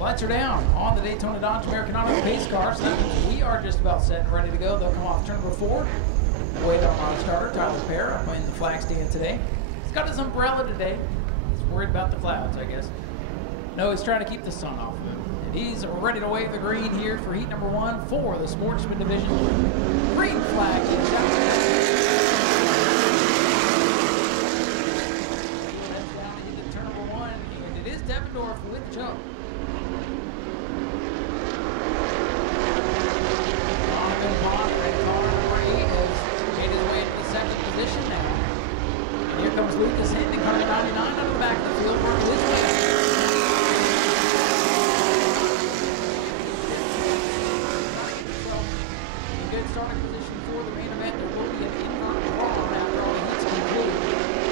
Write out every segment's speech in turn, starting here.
Lights are down on the Daytona Dodge American Auto pace car, so that means we are just about set and ready to go. They'll come off turn number 4. Wait on our starter, Tyler Pear, up in the flag stand today. He's got his umbrella today. He's worried about the clouds, I guess. No, he's trying to keep the sun off of him. And he's ready to wave the green here for heat number 1 for the Sportsman division. Green flag is out. That's down into turn number 1, and it is Devendorf with jump. Position now. And here comes Lucas Hinton, car 99 out of the back of the field, working his way. A good starting position for the main event. There will be an inverted column after all the heats conclude.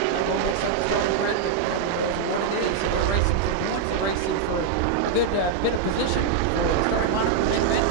That will look like starting red, what it is. So they're racing for points, they're racing for a good bit of position for the starting lineup for the main event.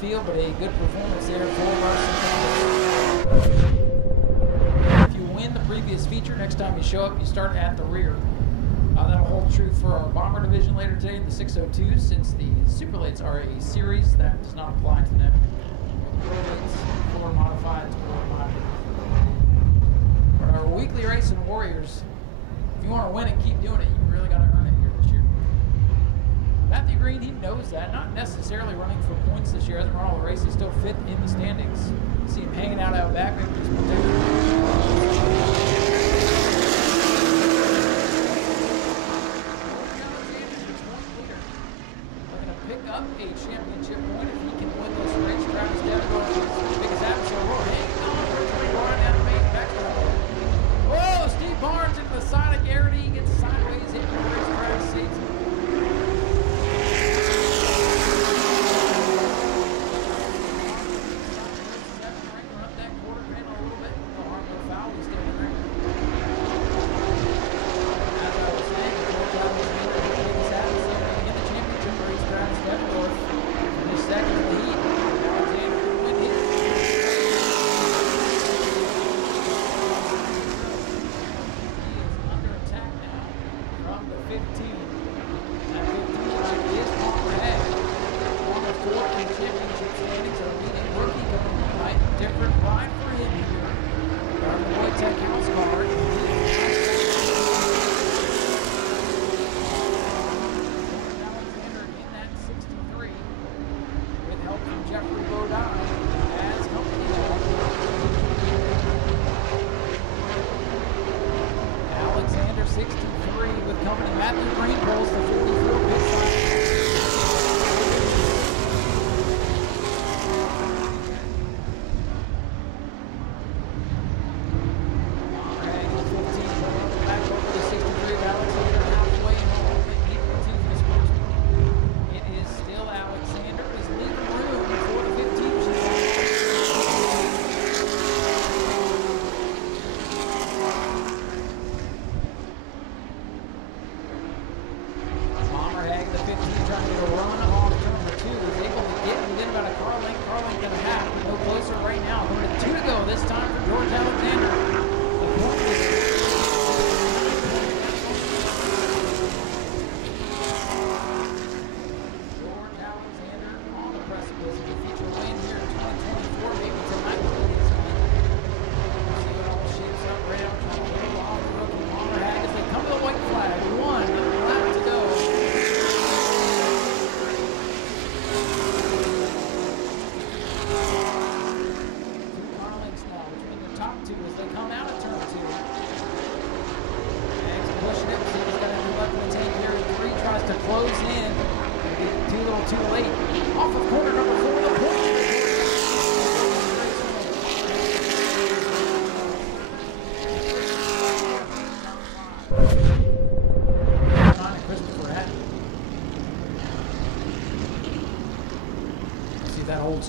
Field, but a good performance there for Russ. If you win the previous feature, next time you show up, you start at the rear. That'll hold true for our bomber division later today in the 602s, since the Superlates are a series that does not apply to them. Four modified, but our weekly race in Warriors, if you want to win it, keep doing it. You really got to earn it here this year. Matthew Green, he knows that. Not necessarily running for points this year. Hasn't run all the races, still fifth in the standings. You see him hanging out back. Maybe just looking to pick up a championship point if he can win this race. Travis Devendorf, biggest adversary. Hanging on for Barnes down the main back. Whoa, Steve Barnes into the side of Garrity. He gets sideways into the racetrack. Saves him.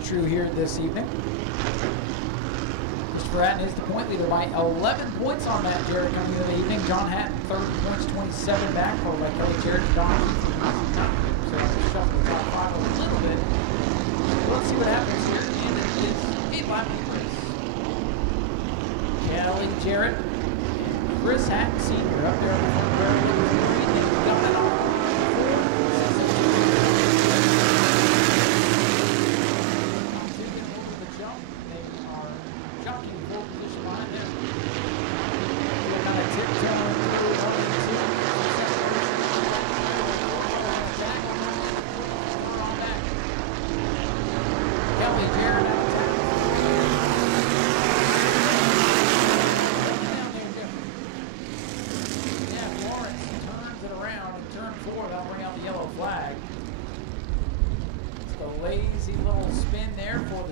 true here this evening. Christopher Hatton is the point leader by 11 points on that, Jarrett, coming into the evening. John Hatton, 30 points, 27 back, followed by Kelly Jarrett and Don Keith. So I'll just shuffle the top five a little bit. Let's see what happens here. And it is 8-lap race. Kelly Jarrett, Chris Hatton Sr. up there on the front row. They've got it on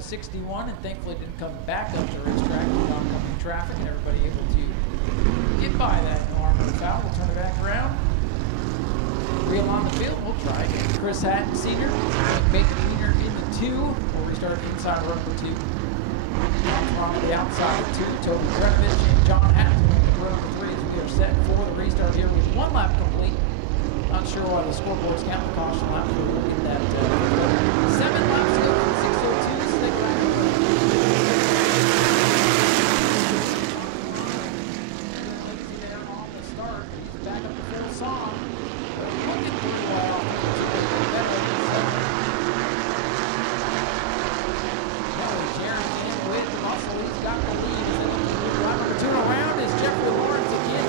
61, and thankfully didn't come back up the racetrack with oncoming traffic, and everybody able to get by that normal foul. We'll turn it back around. Reel on the field. We'll try again. Chris Hatton Sr. Baker Jr. in the 2. We'll restart inside row number 2. On the outside of 2. Toby Brenovich and John Hatton in row number 3 as we are set for the restart here with 1 lap complete. Not sure why the scoreboard's counting the caution lap. We'll look at that. 7 laps to go for 602. Stick back. There on the start. He's back up to full song. Looking pretty well. Jared in with Russell. He's got the lead. Lap number 2 around is Jeffrey Lawrence again.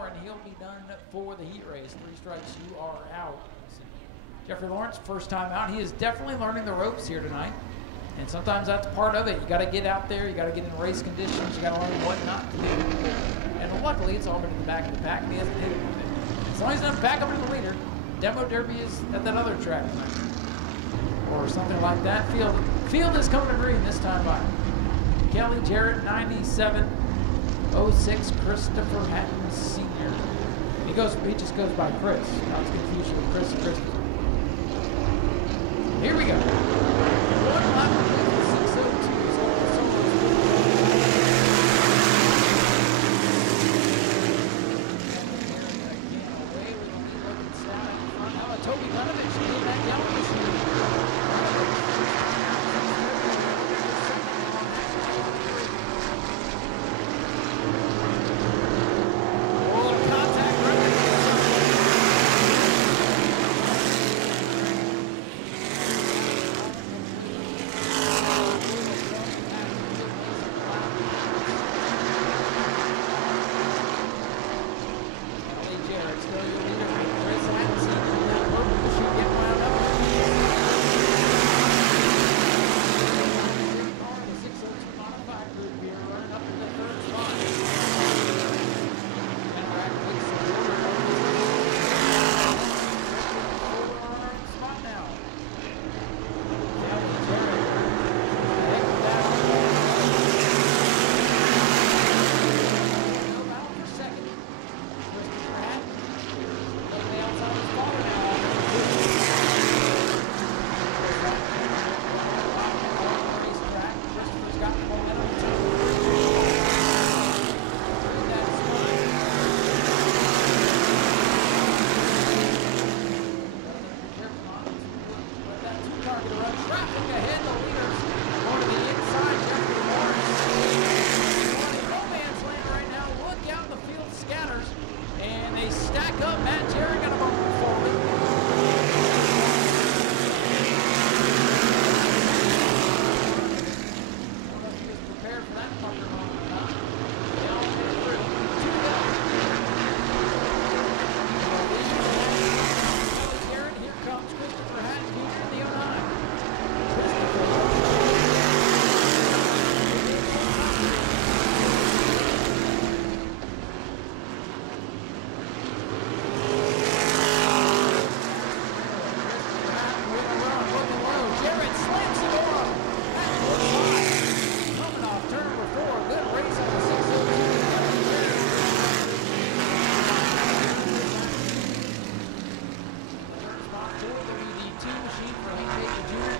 And he'll be done for the heat race. 3 strikes, you are out. Jeffrey Lawrence, first time out. He is definitely learning the ropes here tonight. And sometimes that's part of it. You got to get out there. You got to get in race conditions. You got to learn what not to do. And luckily, it's all been in the back of the pack, and he hasn't hit it with it. As long as he's not back up in the leader, Demo Derby is at that other track tonight. Or something like that. Field is coming to green this time by. Kelly Jarrett, 97. 06 Christopher Hatton Sr. He just goes by Chris. Not to confuse you with Chris and Christopher. Here we go. 1 lap for 602. Toby Brenovich in that yellow machine.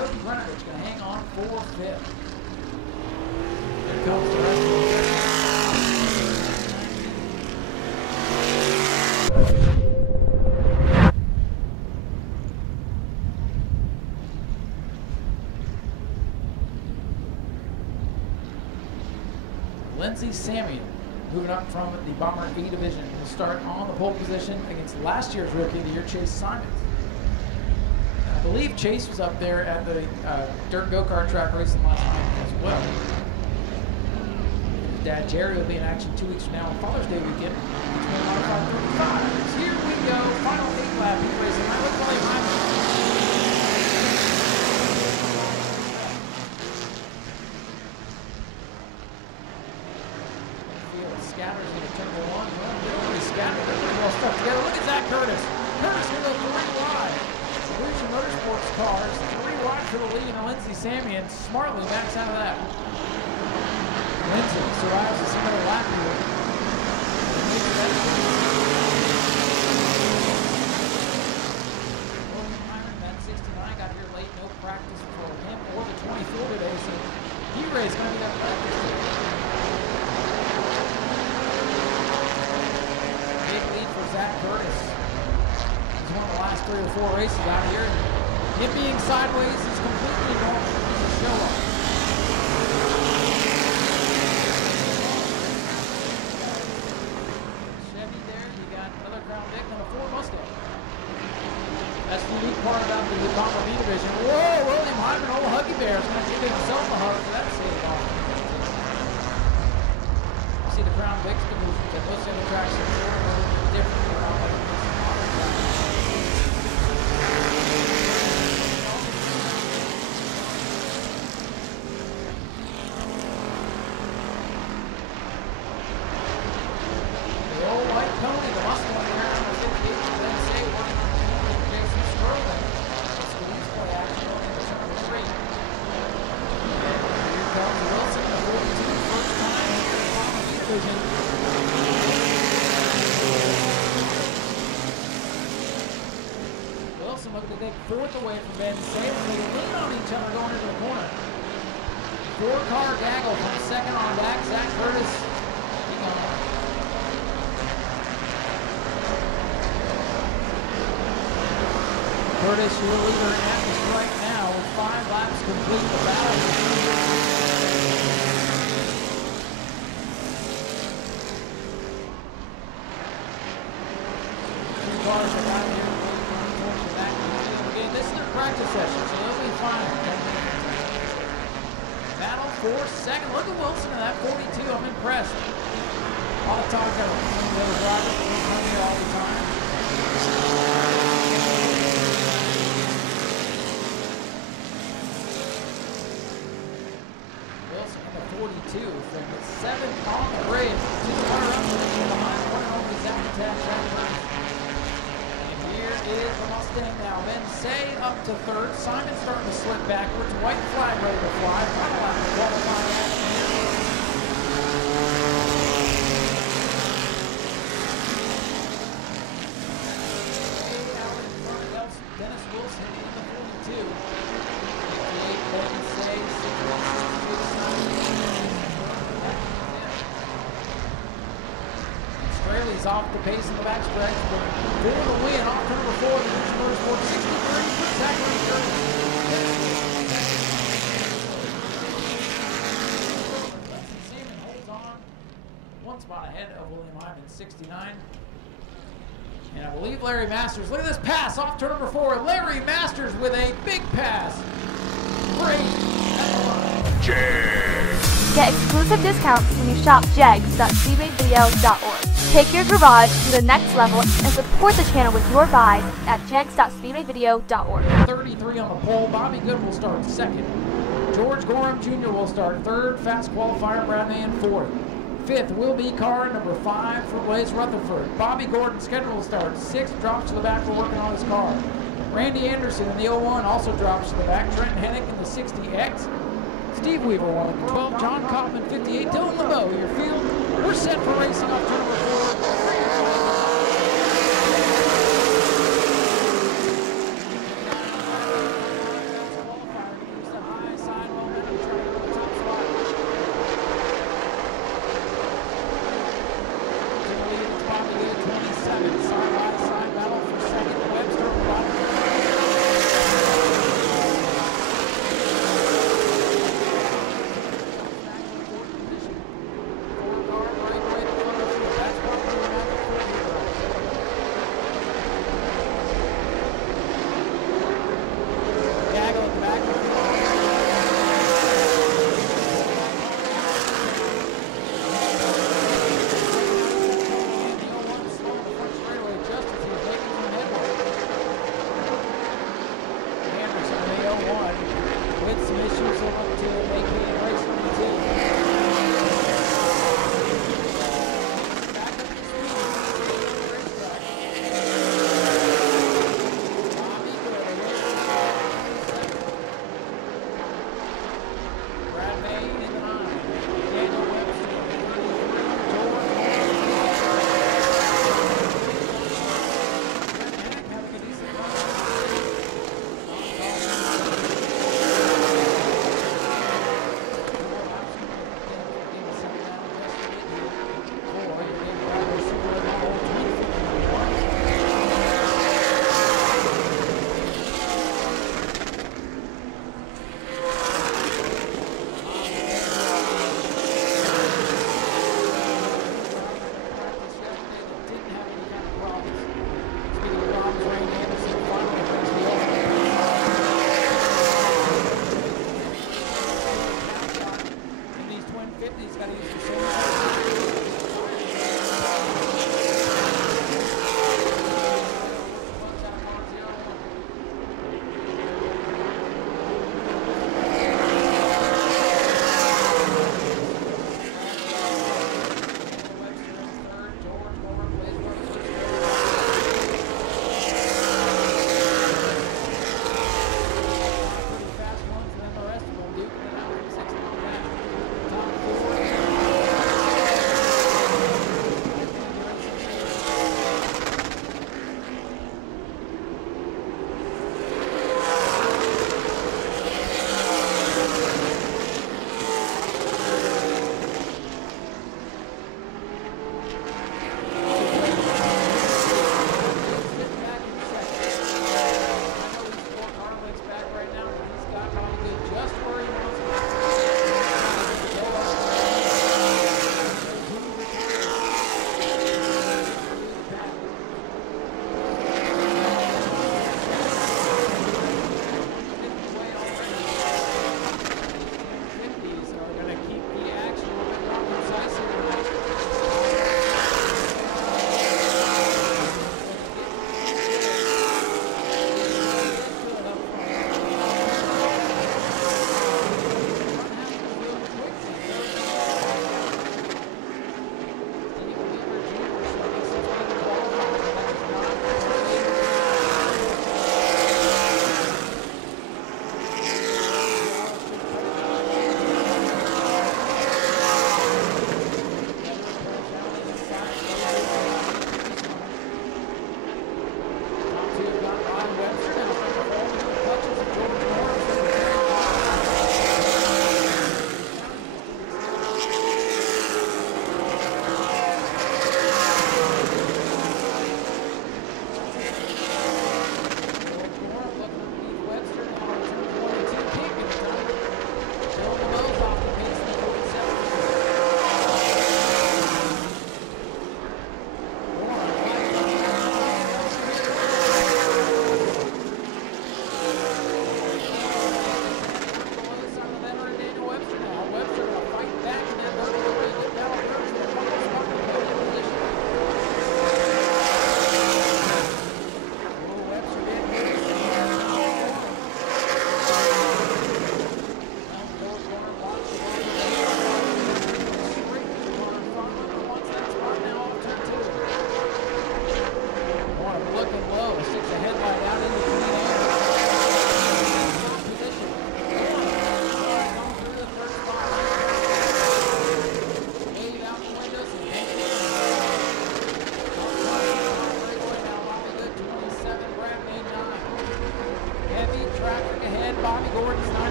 Toby Grenovich going to hang on for fifth. Here comes the rest of Lindsey Samian, moving up from the Bomber E division, will start on the pole position against last year's Rookie of the Year, Chase Simons. I believe Chase was up there at the dirt go-kart track racing last night as well. His dad Jerry will be in action 2 weeks from now on Father's Day weekend between Modified 35. Here we go, final 8 lap heat racing. I look like Scatters into turn 1. Well, they're already scattered. They're pretty well stuck together. Look at Zach Curtis. Curtis going to go 3 wide. Lucia Motorsports cars 3 wide for the lead, and Lindsey Samian smartly backs out of that. Lindsey survives a single lap here. William Hyman, that 69, got here late. No practice for him or the 24 today, so he-Ray's going to be that practice. Zach Curtis. He's won the last 3 or 4 races out here. Him being sideways is completely normal. He's a show up. Chevy there, you got another Crown Vic and a Ford Mustang. That's the unique part about the Bomber B division. Whoa, William Hyman, old Huggy Bear, is going to give himself a hug for that save off. You see the Crown Vics, because most of the tracks are different. Fourth away from Ben Sable. They lean on each other going into the corner. 4-car gaggle from second on back. Zach Curtis. Curtis, your leader at the strike now with 5 laps complete. The battle. 2 cars are out here. This is their practice session, so they'll be fine. Battle for second. Look at Wilson in that 42. I'm impressed. A lot of talk about the other drivers that come here all the time. Wilson in the 42 from the 7th on the grid. 2 car up behind one and only Zach Curtis. Here is the Mustang now. Ben Say up to 3rd. Simon starting to slip backwards. White flag ready to fly. Final lap of qualifying action here. Way out in front of Dennis Wilson in the 42. 58 Ben Say. 61 Straley's off the pace in the backstretch, but for the win off turn number 4, the Couture Motorsports 63 for Zachary Curtis. Seaman holds on 1 spot ahead of William Hyman, 69. And I believe Larry Masters, look at this pass off turn number 4. Larry Masters with a big pass. Great. Get exclusive discounts when you shop jegs.speedwayvideo.org. Take your garage to the next level and support the channel with your buys at jegs.speedwayvideo.org. 33 on the pole. Bobby Good will start 2nd. George Gorham Jr. will start 3rd. Fast qualifier Brad Mann 4th. 5th will be car number 5 for Blaze Rutherford. Bobby Gordon scheduled will start 6th. Drops to the back for working on his car. Randy Anderson in the 01 also drops to the back. Trent Hennick in the 60X. Steve Weaver, 112, John Kaufman, 58, Dylan LeBeau, your field. We're set for racing off turn number 4.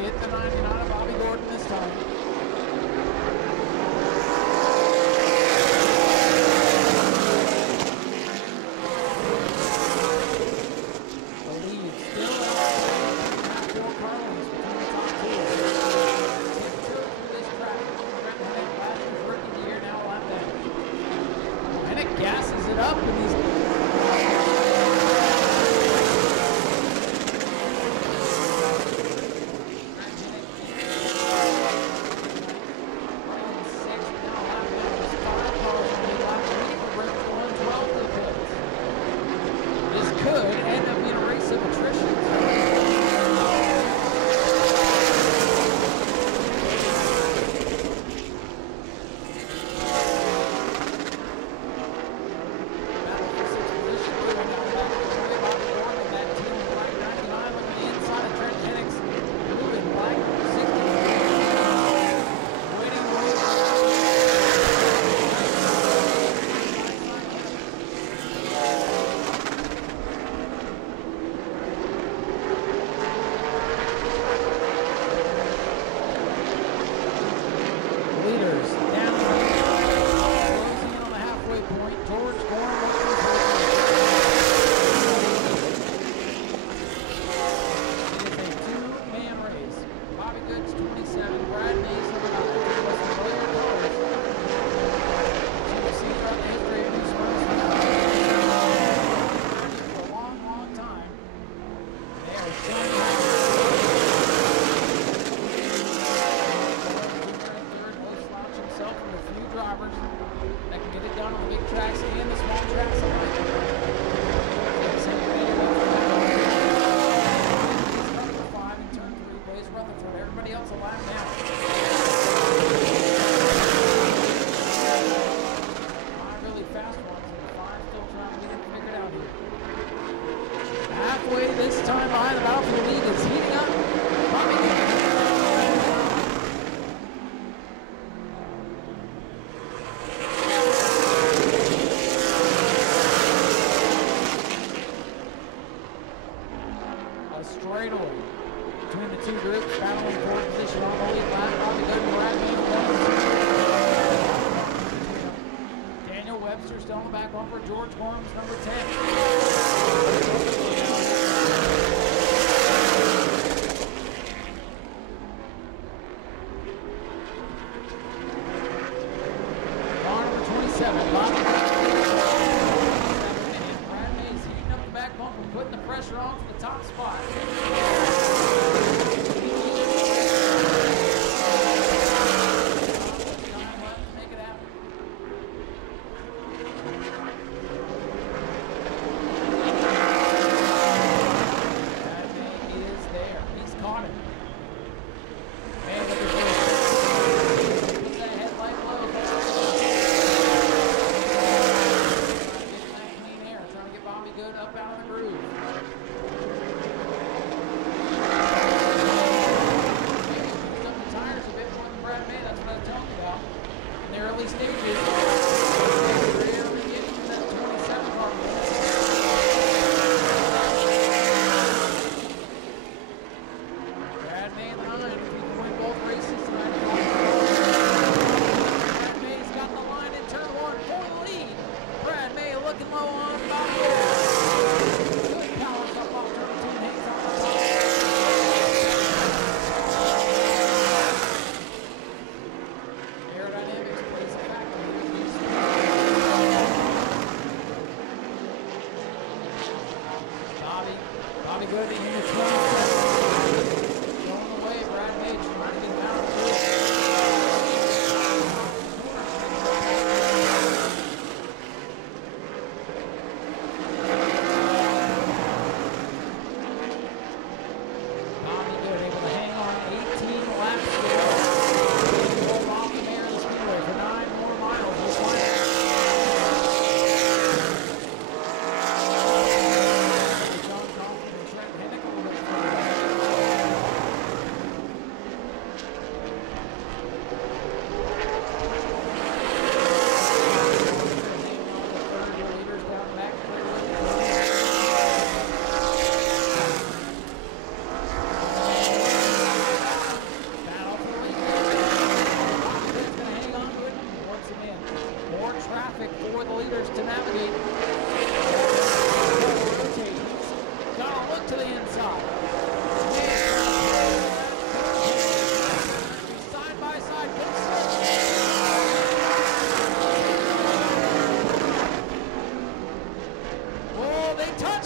Get the 99 of Bobby Gordon this time. The lead still out. 4 Carlins between the top two. Through this track. Last year's rookie of the year, now lap down. And it gasses it up in these.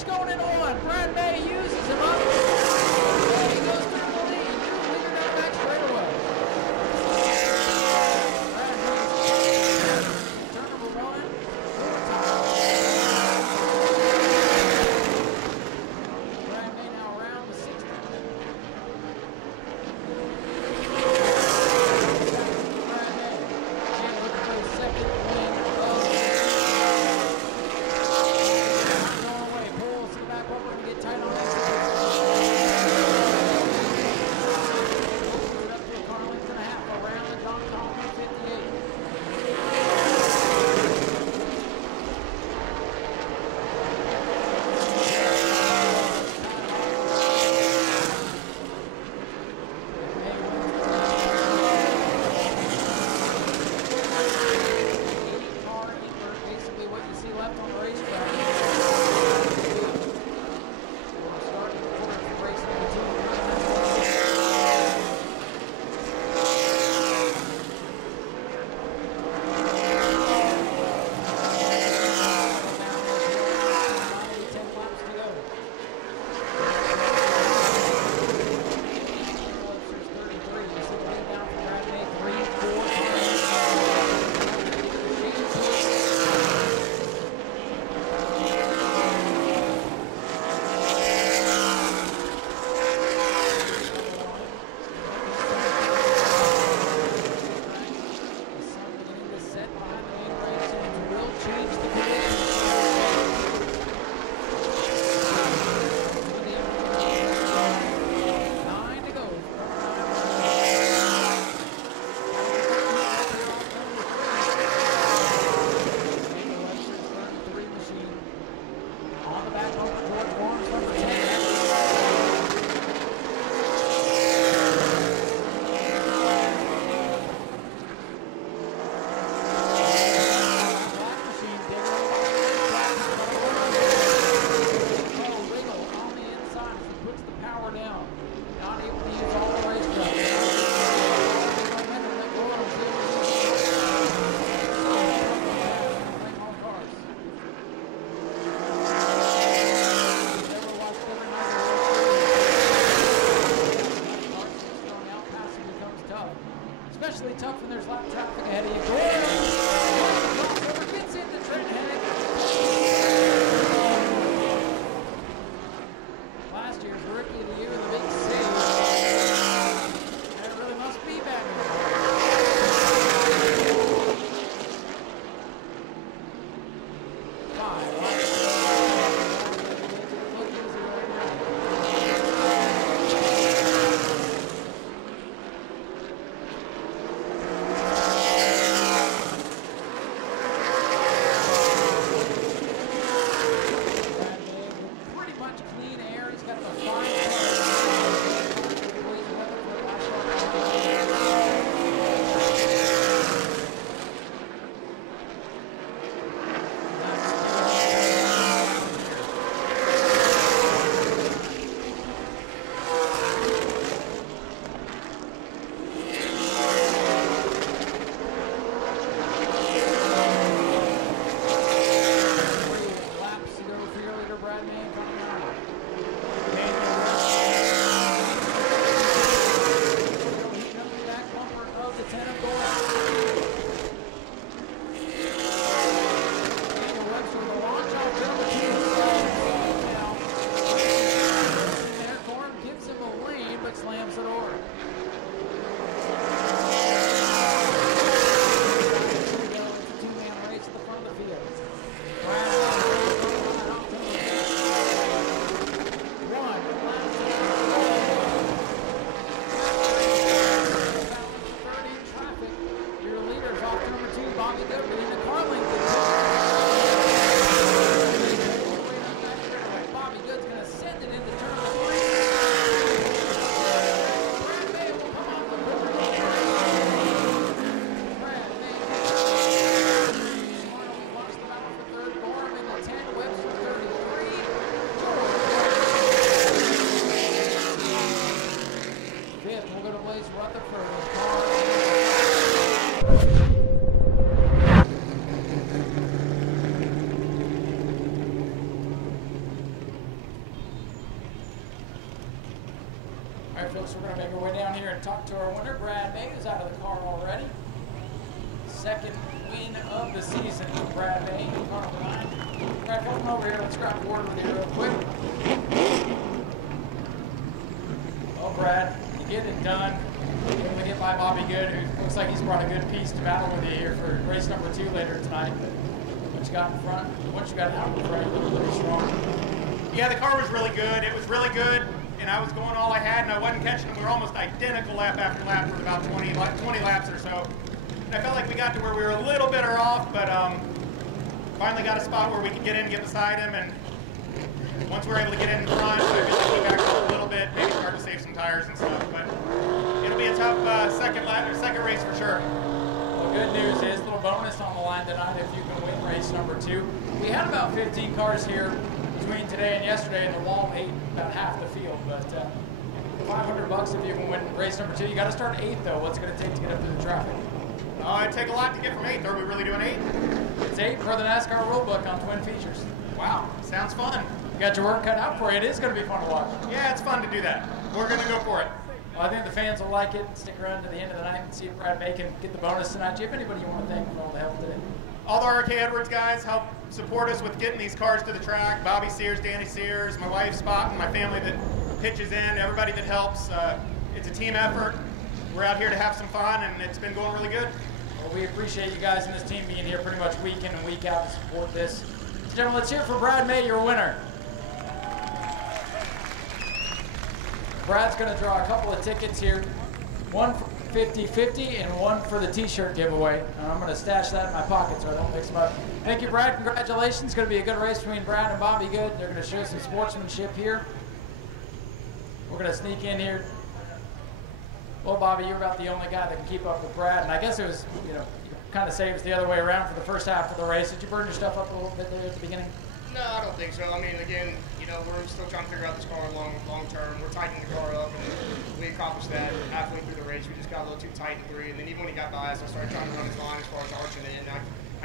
Bush going into one. Brad May uses him up. And he goes through the lead. New leader down the back straightaway. Brad May, turn number one. Brad May now around the 60. Brad May. Again, looking for his second win of the going away. Pulls to the back bumper and get tight on that. Up to a car length and a half around the John Thomas 58. Car invert, basically what you see left on the racetrack. We're starting for race number 10 laps to go. Webster's 33. You see the lead down from Brad May. 9 to go. Webster's 33 machine. On the back over George Warren's number 10. Black machine digging on Wiggle on the inside as he puts the power down. Not able to use all the racetrack. Momentum let go of him. Bring home cars. right, folks, we're going to make our way down here and talk to our winner, Brad May, who's out of the car already. Second win of the season for Brad May. Car number 9. Brad, come over here. Let's grab a word with you real quick. Oh, Brad, you get it done. You're able to get by Bobby Good, who looks like he's brought a good piece to battle with you here for race number 2 later tonight. What you got in front? Once you got it out in front, you look pretty strong. Yeah, the car was really good. It was really good, and I was going all I had, and I wasn't catching them. We were almost identical lap after lap for about 20 laps or so. And I felt like we got to where we were a little better off, but finally got a spot where we could get in and get beside him, and once we were able to get in front, I feel like we back up a little bit, maybe start to save some tires and stuff. But it'll be a tough second race for sure. Well, good news is a little bonus on the line tonight if you can win race number 2. We had about 15 cars here between today and yesterday, and the wall ate about half the field. But $500 if you can win race number 2. You got to start 8th though. What's it going to take to get up to the traffic? It'd take a lot to get from 8th. Are we really doing 8th? It's 8 for the NASCAR rulebook on twin features. Wow, sounds fun. You got your work cut out for you. It is going to be fun to watch. Yeah, it's fun to do that. We're going to go for it. Well, I think the fans will like it. Stick around to the end of the night and see if Brad May can get the bonus tonight. Do you have anybody you want to thank for all the help today? All the RK Edwards guys help support us with getting these cars to the track. Bobby Sears, Danny Sears, my wife Spot, and my family that pitches in, everybody that helps. It's a team effort. We're out here to have some fun, and it's been going really good. Well, we appreciate you guys and this team being here pretty much week in and week out to support this. Gentlemen, let's hear it for Brad May, your winner. Brad's going to draw a couple of tickets here. One for 50-50 and one for the t-shirt giveaway. And I'm going to stash that in my pocket so I don't mix them up. Thank you, Brad. Congratulations. It's going to be a good race between Brad and Bobby Good. They're going to show some sportsmanship here. We're going to sneak in here. Well, Bobby, you're about the only guy that can keep up with Brad. And I guess it was, you kind of saves the other way around for the first half of the race. Did you burn your stuff up a little bit there at the beginning? No, I don't think so. I mean, again, we're still trying to figure out this car long term. We're tightening the car up, and we accomplished that halfway through the race. We just got a little too tight in 3, and then even when he got by us, I started trying to run his line as far as arching it in. I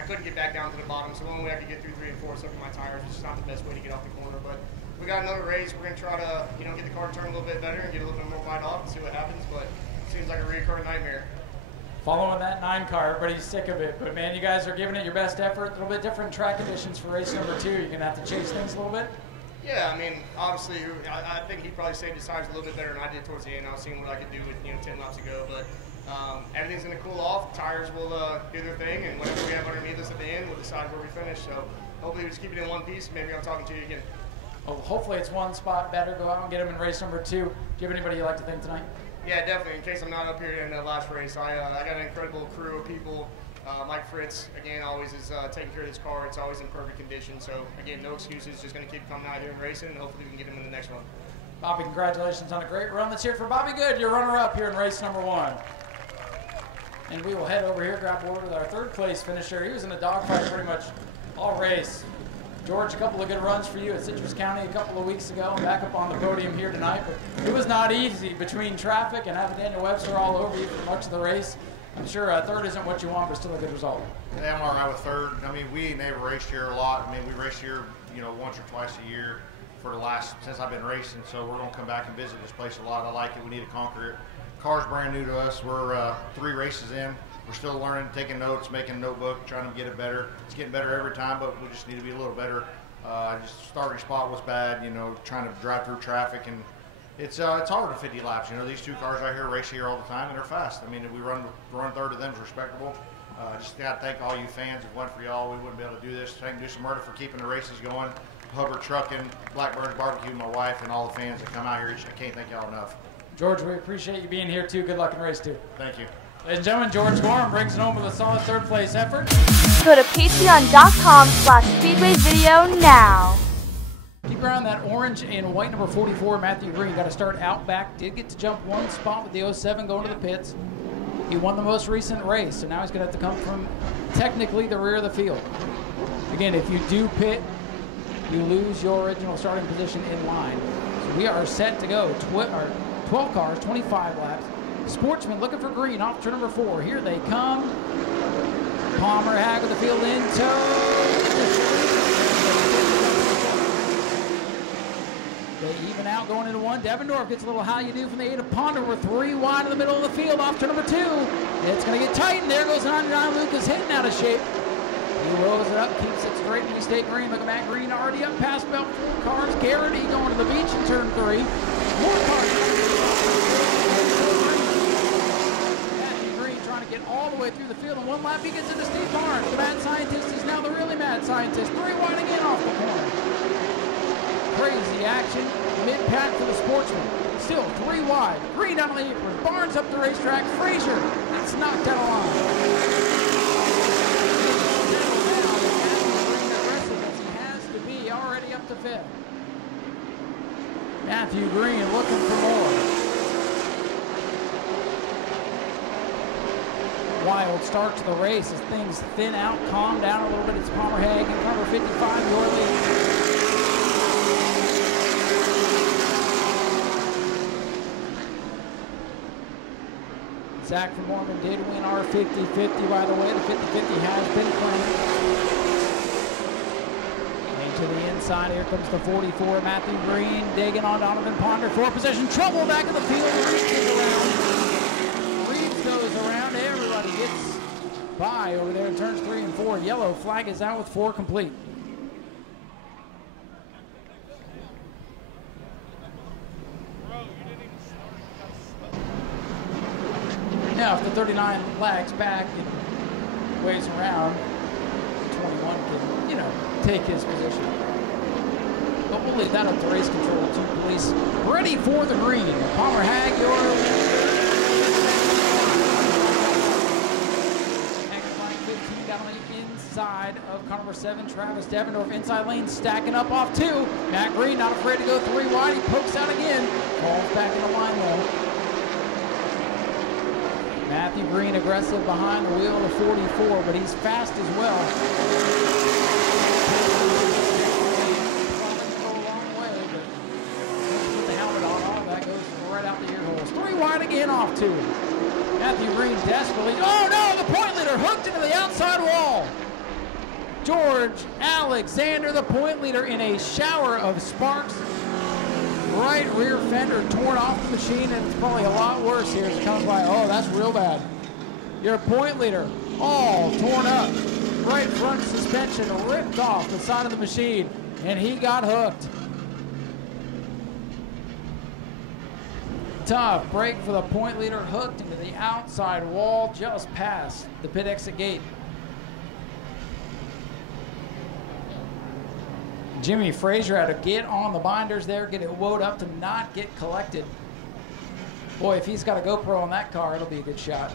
couldn't get back down to the bottom, so the only way I could get through 3 and 4 is up in my tires. It's just not the best way to get off the corner, but we got another race. We're going to try to, get the car to turn a little bit better and get a little bit more bite off and see what happens, but it seems like a recurring nightmare. Following that 9 car, everybody's sick of it. But, man, you guys are giving it your best effort. A little bit different track conditions for race number 2. You're going to have to chase things a little bit? Yeah, I mean, obviously, I think he probably saved his tires a little bit better than I did towards the end. I was seeing what I could do with, 10 laps ago. But everything's going to cool off. Tires will do their thing. And whatever we have underneath us at the end, we'll decide where we finish. So hopefully we just keep it in one piece. Maybe I'm talking to you again. Well, hopefully it's one spot better. Go out and get him in race number 2. Do you have anybody you'd like to thank tonight? Yeah, definitely. In case I'm not up here in the last race, I got an incredible crew of people. Mike Fritz, again, always is taking care of this car. It's always in perfect condition. So, again, no excuses. Just going to keep coming out here and racing, and hopefully we can get him in the next one. Bobby, congratulations on a great run. Let's hear it for Bobby Good, your runner-up here in race number 1. And we will head over here, grab board with our 3rd place finisher. He was in a dogfight pretty much all race. George, a couple of good runs for you at Citrus County a couple of weeks ago. Back up on the podium here tonight. But it was not easy between traffic and having Daniel Webster all over you for much of the race. I'm sure 3rd isn't what you want, but still a good result. Yeah, I'm all right with 3rd. I mean, we never raced here a lot. I mean, we race here, once or twice a year for the last, since I've been racing. So we're going to come back and visit this place a lot. I like it. We need to conquer it. Car's brand new to us. We're 3 races in. We're still learning, taking notes, making a notebook, trying to get it better. It's getting better every time, but we just need to be a little better. Just starting spot was bad, trying to drive through traffic, and it's hard to 50 laps. These 2 cars out here race here all the time, and they're fast. I mean, if we run 3rd of them is respectable. Just got to thank all you fans. If it wasn't for y'all, we wouldn't be able to do this. Thank Smyrna for keeping the races going. Hubbard Trucking, Blackbird's Barbecue, my wife, and all the fans that come out here. I can't thank y'all enough. George, we appreciate you being here, too. Good luck in race 2. Thank you. Ladies and gentlemen, George Gorham brings it home with a solid 3rd place effort. Go to patreon.com/speedwayvideo now. Keep around that orange and white number 44, Matthew Green. Got to start out back. Did get to jump 1 spot with the 07 going to the pits. He won the most recent race, so now he's going to have to come from technically the rear of the field. Again, if you do pit, you lose your original starting position in line. So we are set to go. 12 cars, 25 laps. Sportsman looking for Green off turn number 4. Here they come. Palmer Hag of the field in tow. They even out going into one. Devendorf gets a little how you do from the 8 of Ponder. We're 3 wide in the middle of the field off to number 2. It's going to get tight, and there goes 99. Lucas hitting out of shape. He rolls it up, keeps it straight in the State Green. Look at Matt Green already up past about 4 cars. Garrity going to the beach in turn 3. More cars. Matthew Green trying to get all the way through the field. And one lap he gets into Steve Barnes. The mad scientist is now the really mad scientist. 3 wide again off the corner. Crazy action. Mid-pack for the Sportsman. Still 3 wide. Green down on the apron. Barnes up the racetrack. Frazier gets knocked out of line. Already up to 5th. Matthew Green looking for more. Wild start to the race as things thin out, calm down a little bit. It's Palmer Hague and number 55, Yorley. Zach from Mormon did win our 50-50, by the way. The 50-50 has been claimed. To the inside, here comes the 44, Matthew Green, digging on Donovan Ponder, 4 position, trouble back in the field, Reeves goes around, everybody gets by over there in turns 3 and 4, yellow flag is out with 4 complete. Now if the 39 lags back and waves around, 21 can, take his position. But we'll leave that up to race control to police. Ready for the green. Palmer Hague, Agmt 15 down on the inside of car number 7, Travis Devendorf. Inside lane stacking up off 2. Matt Green not afraid to go 3 wide. He pokes out again. Falls back in the line though. Matthew Green aggressive behind the wheel of the 44, but he's fast as well. Wide again off 2. Matthew Green desperately. Oh no, the point leader hooked into the outside wall. George Alexander, the point leader, in a shower of sparks. Right rear fender torn off the machine, and it's probably a lot worse here as it comes by. Oh, that's real bad. Your point leader all torn up. Right front suspension ripped off the side of the machine, and he got hooked. Tough break for the point leader, hooked into the outside wall just past the pit exit gate. Jimmy Frazier had to get on the binders there, get it wound up to not get collected. Boy, if he's got a GoPro on that car, it'll be a good shot.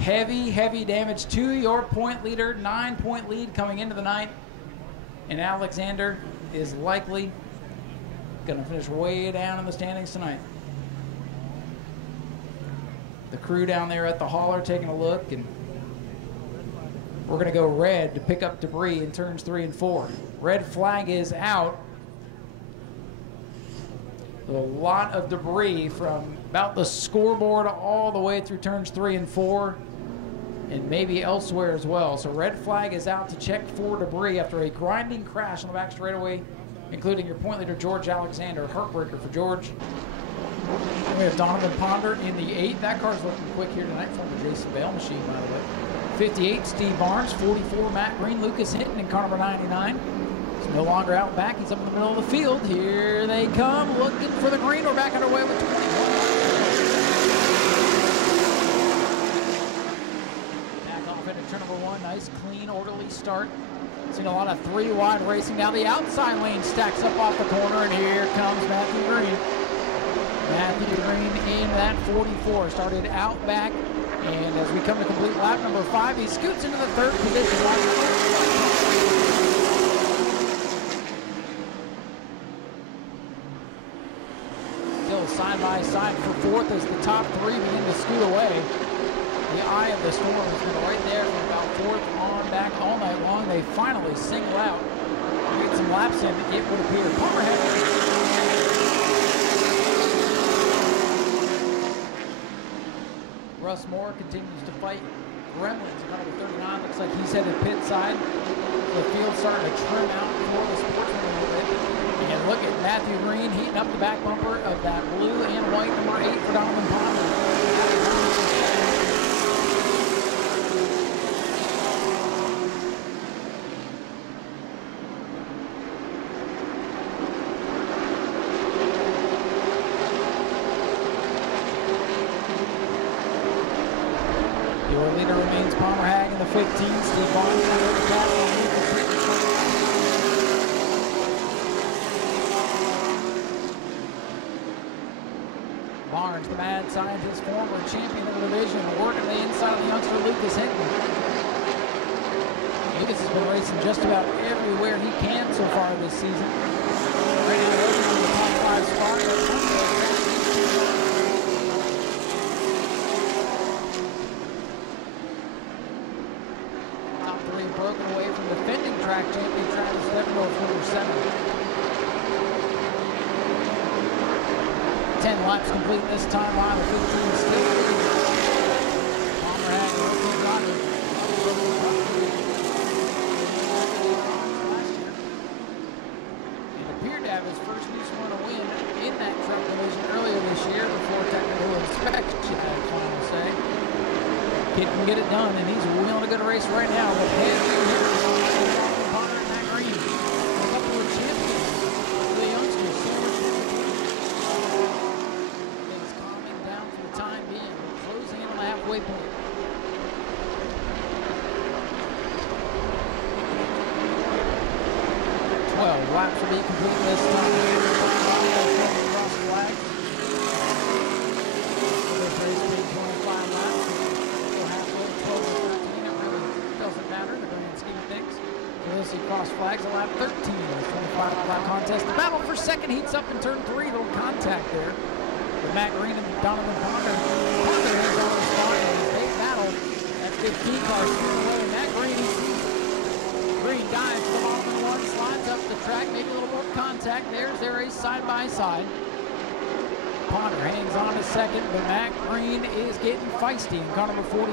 Heavy, heavy damage to your point leader. 9-point lead coming into the night. And Alexander is likely going to finish way down in the standings tonight. The crew down there at the hauler taking a look, and we're going to go red to pick up debris in turns 3 and 4. Red flag is out. A lot of debris from about the scoreboard all the way through turns 3 and 4, and maybe elsewhere as well. So red flag is out to check for debris after a grinding crash on the back straightaway, including your point leader, George Alexander. Heartbreaker for George. And we have Donovan Ponder in the 8. That car's looking quick here tonight from the Jason Bale machine, by the way. 58, Steve Barnes. 44, Matt Green. Lucas Hinton in car number 99. He's no longer out back. He's up in the middle of the field. Here they come, looking for the green. We're back underway with 21. Back off into turn number 1. Nice, clean, orderly start. Seen a lot of 3 wide racing. Now the outside lane stacks up off the corner, and here comes Matthew Green. Matthew Green in that 44. Started out back, and as we come to complete lap number 5, he scoots into the 3rd position. Still side by side for 4th as the top 3 begin to scoot away. The eye of the storm has been right there from about 4th on back all night long. They finally single out. Get some laps in, it would appear. Palmer Hague. Russ Moore continues to fight Gremlins. Number 39 looks like he's headed pit side. The field's starting to trim out for the Sportsman a little bit. Matthew Green heating up the back bumper of that blue and white number 8 for Donovan Palmer. Your leader remains Palmer Hag in the 15. Steve Barnes under the pass on Barnes, the mad scientist, former champion of the division, working the inside of the youngster Lucas Hinton. Lucas has been racing just about everywhere he can so far this season. Right now, over to the top 5 spot. Broken away from defending track champion Travis Steppenwolf, number 7. 10 laps complete this time on the 15 still. Palmer had last year. It appeared to have his first New Smyrna win in that truck division earlier this year before technical inspection, I'd finally say. Kid can get it done, and he's willing to go to race right now. But head here, Palmer and Matt Green, a couple of champions for the youngsters. Things calming down for the time being, closing in on the halfway point. Laps will be complete this time. Cross flag. This race being 25 laps. Still halfway, 12 to 13. It really doesn't matter in the grand scheme of things. So we'll see cross flags at lap 13. It's 25 lap contest. The battle for second heats up in turn 3. Little contact there with Matt Green and Donovan Ponder. Ponder has on the spot in a big battle. That 15 car steering away. Matt Green Green dives to the bottom of the one, slides up the track, maybe a little more contact. There's their race side by side. Ponder hangs on to second, but Matt Green is getting feisty in car number 44.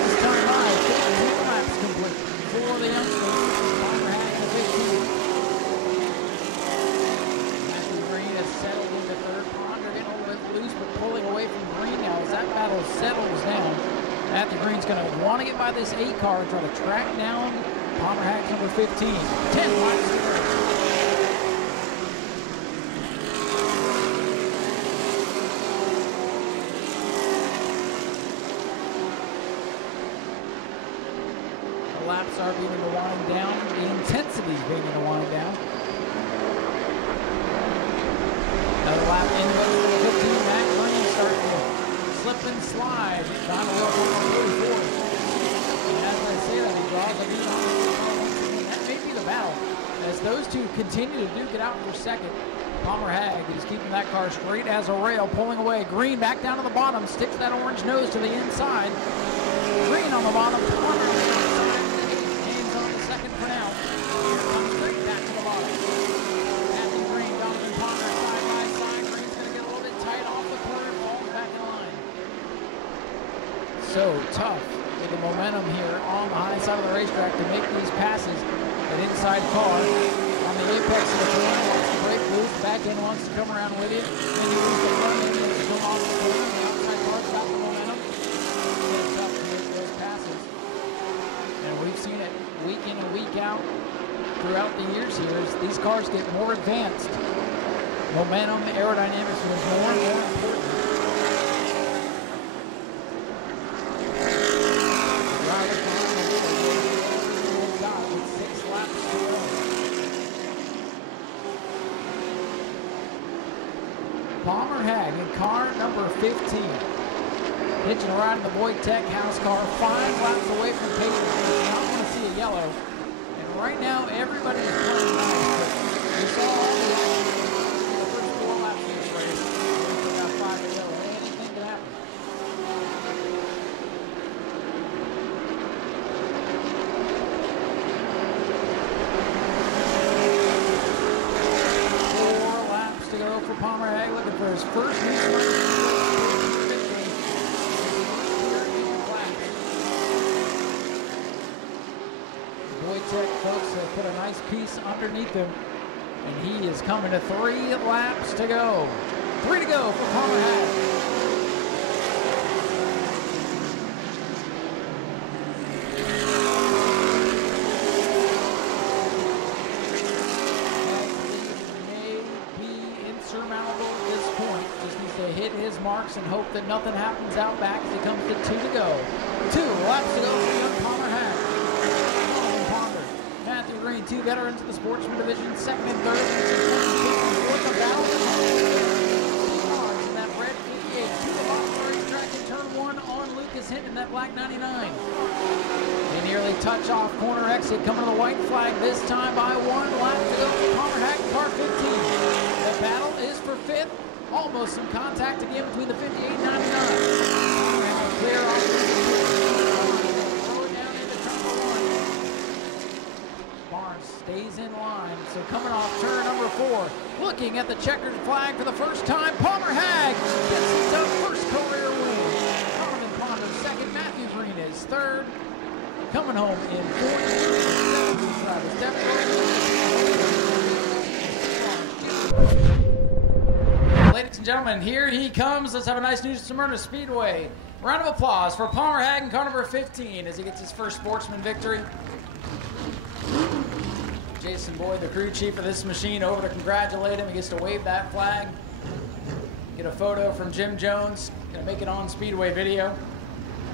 This time by 15 laps complete for the youngsters. Ponder hanging the 15. Matthew Green has settled into third. Ponder getting a little bit loose, but pulling away from Green now as that battle settles down. Matthew Green's going to want to get by this 8 car and try to track down Palmer Hack number 15. 10 laps to go. The laps are beginning to wind down. The intensity is beginning to wind down. Another lap in the 15. Matt Green starting to slip and slide. Down the road on 44. And as I say that, he draws a lead on. That may be the battle. As those two continue to duke it out for second, Palmer Hag is keeping that car straight as a rail, pulling away. Green back down to the bottom, sticks that orange nose to the inside. Green on the bottom, Palmer on the outside. Hands on the second for now. Here comes Green back to the bottom. Matthew Green, Donovan Palmer side by side. Green's going to get a little bit tight off the corner, falls back in line. So tough with the momentum here on the high side of the racetrack to make these passes. An inside car on the apex of the corner wants to break loose, back end wants to come around with you, then you lose the front end and come off the corner. The outside car's got the momentum. It's tough to make those passes. And we've seen it week in and week out throughout the years here as these cars get more advanced. Momentum, aerodynamics was more and more important. Palmer Hag in car number 15. Hitching a ride in the Boyd Tech house car, 5 laps away from pace. I don't want to see a yellow. And right now, everybody is playing nice. We saw all the action in the first 4 laps of this race. We got 5 yellow. Anything can happen. To go for Palmer Hag, looking for his first New Smyrna victory here in class. Boyd Tech folks have put a nice piece underneath him, and he is coming to 3 laps to go. 3 to go for Palmer Hag. Hit his marks and hope that nothing happens out back as he comes to 2 to go. 2 laps to go for young Palmer Hag. Ponder, Matthew Green, 2 veterans of the Sportsman division, 2nd and 3rd. Fourth of battle. In that red 88, Tuebok racetrack in turn 1 on Lucas Hinton, that black 99. They nearly touch off corner exit, coming to the white flag this time by 1 lap to go for Palmer Hag, car 15. The battle is for 5th. Almost some contact again between the 58 and 99. Clear off the throw it down into turn 1. Barnes stays in line. So coming off turn number 4, looking at the checkered flag for the first time, Palmer Hag gets his first career win. Donovan Ponder second, Matthew Green is third. Coming home in 4th. Travis Ladies and gentlemen, here he comes. Let's have a nice news at Smyrna Speedway. Round of applause for Palmer Hag in car number 15 as he gets his first Sportsman victory. Jason Boyd, the crew chief of this machine, over to congratulate him. He gets to wave that flag. Get a photo from Jim Jones. Gonna make it on Speedway video.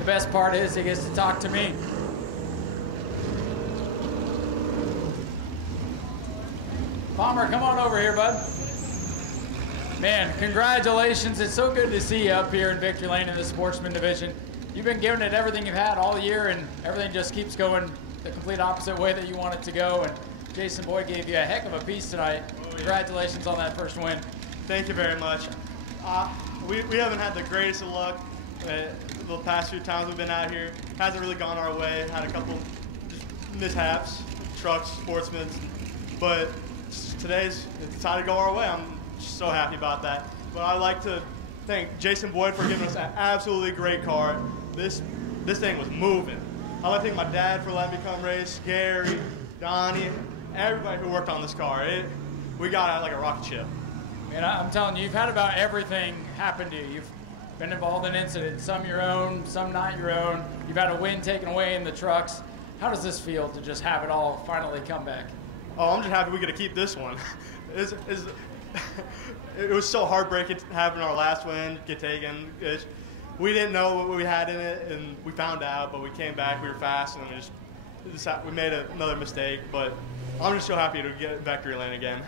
The best part is he gets to talk to me. Palmer, come on over here, bud. Man, congratulations. It's so good to see you up here in Victory Lane in the Sportsman division. You've been giving it everything you've had all year, and everything just keeps going the complete opposite way that you want it to go. And Jason Boyd gave you a heck of a piece tonight. Congratulations on that first win. Thank you very much. We haven't had the greatest of luck the past few times we've been out here. Hasn't really gone our way. Had a couple just mishaps, trucks, sportsmen, but today's it's decided to go our way. I'm so happy about that. But I'd like to thank Jason Boyd for giving us an absolutely great car. This thing was moving. I'd like to thank my dad for letting me come race, Gary, Donnie, everybody who worked on this car. We got out like a rocket ship. Man, I'm telling you, you've had about everything happen to you. You've been involved in incidents, some your own, some not your own. You've had a win taken away in the trucks. How does this feel to just have it all finally come back? Oh, I'm just happy we get to keep this one. It was so heartbreaking having our last win get taken. We didn't know what we had in it, and we found out, but we came back, we were fast, and we made another mistake. But I'm just so happy to get Victory Lane again.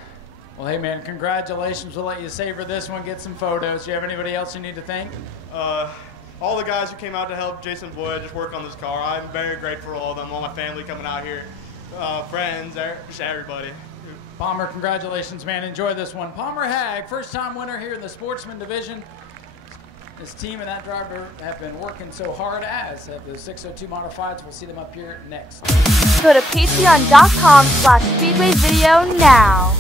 Well, hey, man, congratulations. We'll let you savor this one, get some photos. Do you have anybody else you need to thank? All the guys who came out to help Jason Boyd just work on this car. I'm very grateful for all of them, all my family coming out here, friends, just everybody. Palmer, congratulations, man. Enjoy this one. Palmer Hag, first-time winner here in the Sportsman division. His team and that driver have been working so hard, as have the 602 Modifieds. We'll see them up here next. Go to patreon.com/speedwayvideo now.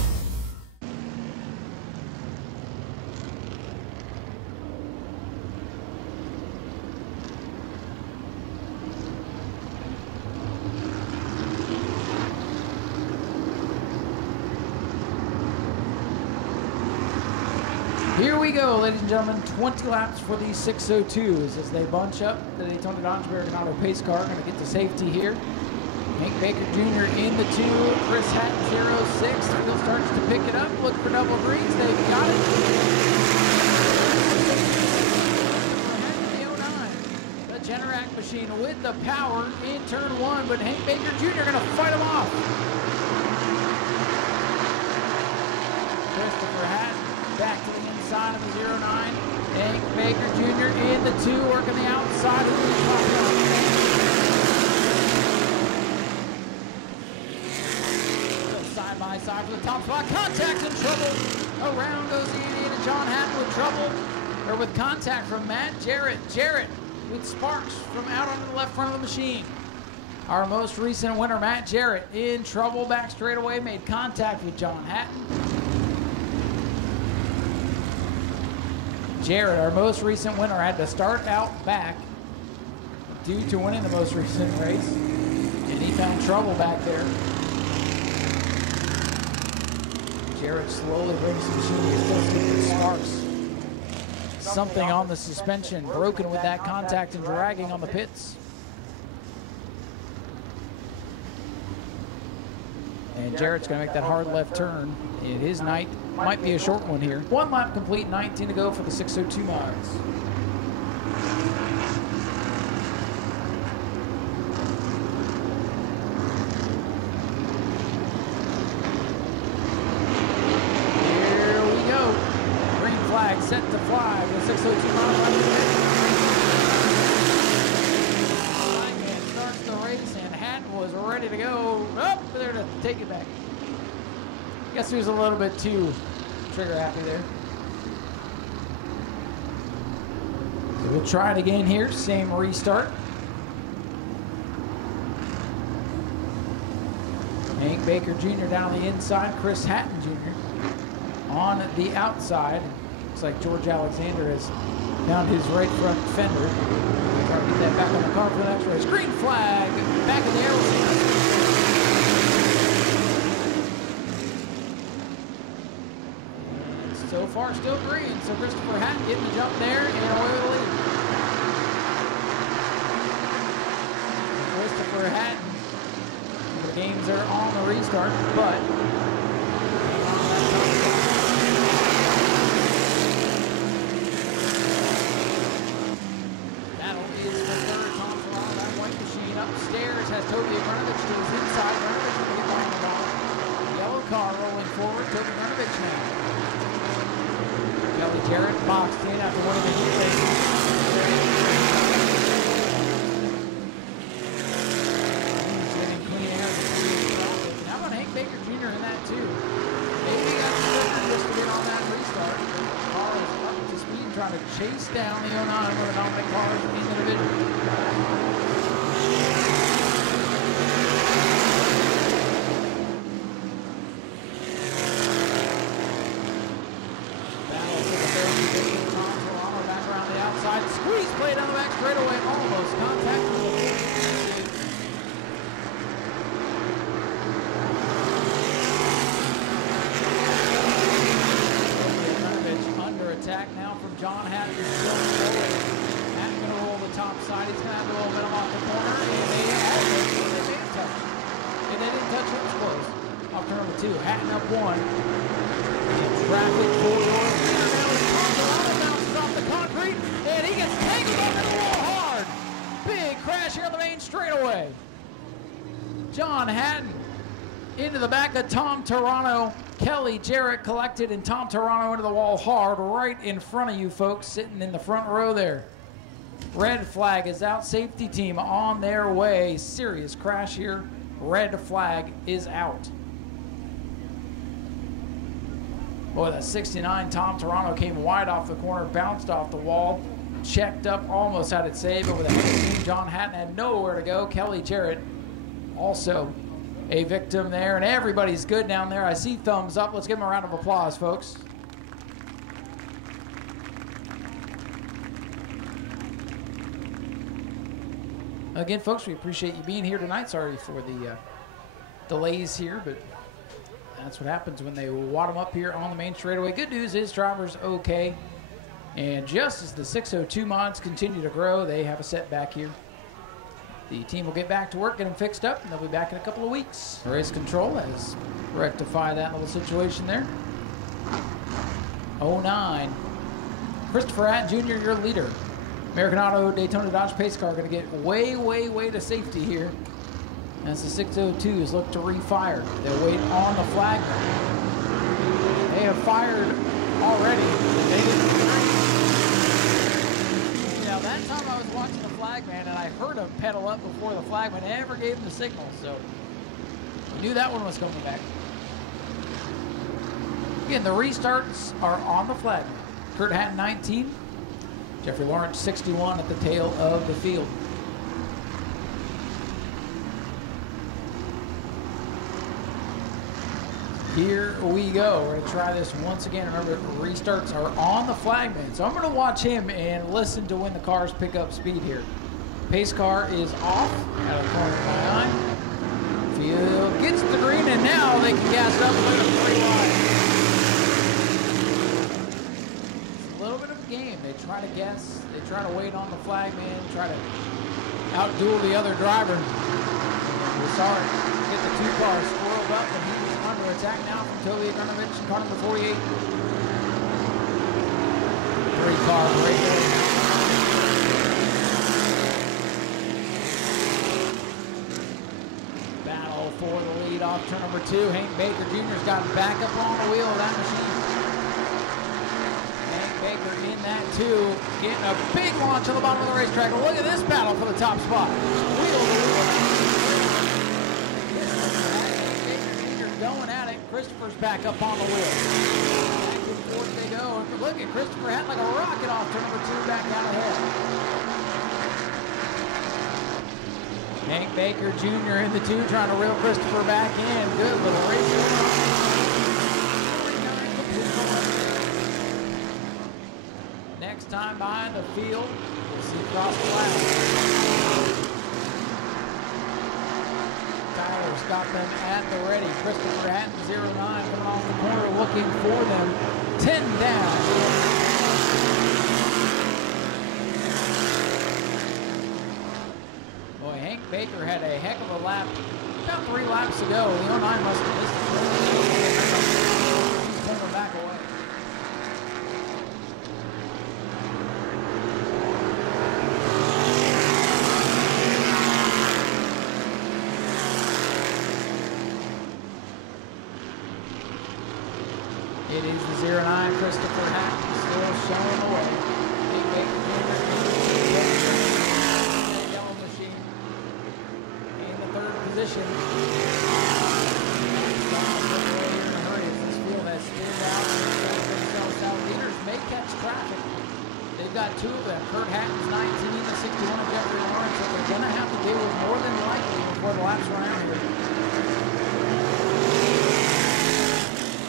Here we go, ladies and gentlemen. 20 laps for these 602s as they bunch up the Daytona Dodge American Auto pace car. Going to get to safety here. Hank Baker Jr. in the 2. Chris Hatton 06. Field starts to pick it up. Look for double greens. They've got it. The 09. The Generac machine with the power in turn 1, but Hank Baker Jr. going to fight him off. Christopher Hatton back to the inside of the 09. Hank Baker Jr. in the 2, working the outside of the top. Side by side for the top spot. Contact in trouble. Around goes the Indian and John Hatton with trouble. Or with contact from Matt Jarrett. Jarrett with sparks from out onto the left front of the machine. Our most recent winner, Matt Jarrett, in trouble back straightaway. Made contact with John Hatton. Jarrett, our most recent winner, had to start out back due to winning the most recent race. And he found trouble back there. Jarrett slowly brings the machine. He's still getting sparks. Something on the suspension, broken with that contact and dragging on the pits. And Jarrett's going to make that hard left turn. And his night might be a short one here. 1 lap complete, 19 to go for the 602 miles. Here we go. Green flag set to fly for the 602 miles. Flagman starts the race, and Hatton was ready to go. Up there to take it back. Guess he was a little bit too trigger happy there. So we'll try it again here. Same restart. Hank Baker Jr. down the inside. Chris Hatton Jr. on the outside. Looks like George Alexander has found his right front fender. Try to get that back on the car for the next race. Green flag. Back in the air. So far, still green. So Christopher Hatton getting the jump there, and away with the lead. Christopher Hatton. The games are on the restart, but battle is for third. Tom Toronto, that white machine upstairs has Toby Agmt to his inside. Agmt will get on the ball. Yellow car rolling forward. Toby Agmt now. Kelly Jarrett boxed in after one of the heat races. He's getting clean air. How about Hank Baker Jr. in that too? Maybe got the just to get on that restart. The car is up to speed, trying to chase down the 09 with the dominant cars in the division. Squeeze play down the back straightaway, almost contact with the under attack now from John Hatton. Hatton going to roll the top side. He's going to have a little bit off the corner, and they didn't touch. And they didn't touch it. It was close. Off turn number 2. Hatton up 1. And traffic forward. Off the concrete, and he gets tangled up in the wall hard. Big crash here on the main straightaway. John Hatton into the back of Tom Toronto. Kelly Jarrett collected, and Tom Toronto into the wall hard right in front of you folks, sitting in the front row there. Red flag is out. Safety team on their way. Serious crash here. Red flag is out. Boy, that 69 Tom Toronto came wide off the corner, bounced off the wall, checked up, almost had it saved over that. John Hatton had nowhere to go. Kelly Jarrett also a victim there, and everybody's good down there. I see thumbs up. Let's give them a round of applause, folks. Again, folks, we appreciate you being here tonight. Sorry for the delays here, but that's what happens when they wad them up here on the main straightaway. Good news is driver's okay. And just as the 602 mods continue to grow, they have a setback here. The team will get back to work, get them fixed up, and they'll be back in a couple of weeks. Race control has rectified that little situation there. 09. Christopher Hatton Jr., your leader. American Auto Daytona Dodge pace car going to get way, way, way to safety here as the 602s look to refire. They'll wait on the flag. They have fired already. They didn't. Now that time I was watching the flagman and I heard him pedal up before the flagman ever gave him the signal, so we knew that one was coming back. Again, the restarts are on the flagman. Kurt Hatton 19, Jeffrey Lawrence 61 at the tail of the field. Here we go. We're going to try this once again. Remember, restarts are on the flagman. So I'm going to watch him and listen to when the cars pick up speed here. Pace car is off out of corner 9. Field gets the green, and now they can gas up with a 3 wide. It's a little bit of a game. They try to guess. They try to wait on the flag man, try to outduel the other driver. We saw it get the 2 cars swirled up, and he was under attack now from Tuebok and car number 48. 3 cars right there. Battle for the lead off turn number 2. Hank Baker Jr.'s got back up on the wheel of that machine. Hank Baker in that 2, getting a big launch on the bottom of the racetrack. Look at this battle for the top spot. Wheel to wheel. Hank Baker Jr. going at it. Christopher's back up on the wheel. Back and forth they go. Look at Christopher Hatton like a rocket off turn number 2, back out ahead. Hank Baker Jr. in the 2 trying to reel Christopher back in. Good little race. Next time behind the field, we'll see across the line. Tyler's got them at the ready. Christopher Hatton 09 coming off the corner looking for them. 10 down. Hank Baker had a heck of a lap about 3 laps ago. The 09 must have missed it. He's pulling back away. It is the 09 Christopher Hatton still showing the way. Hank Baker Jr. Position. This field has spilled out. South leaders may catch traffic. They've got 2 of them. Kurt Hatton's 19, the 61 of Jeffrey Lawrence. So they're going to have to deal with more than likely before the laps run out here.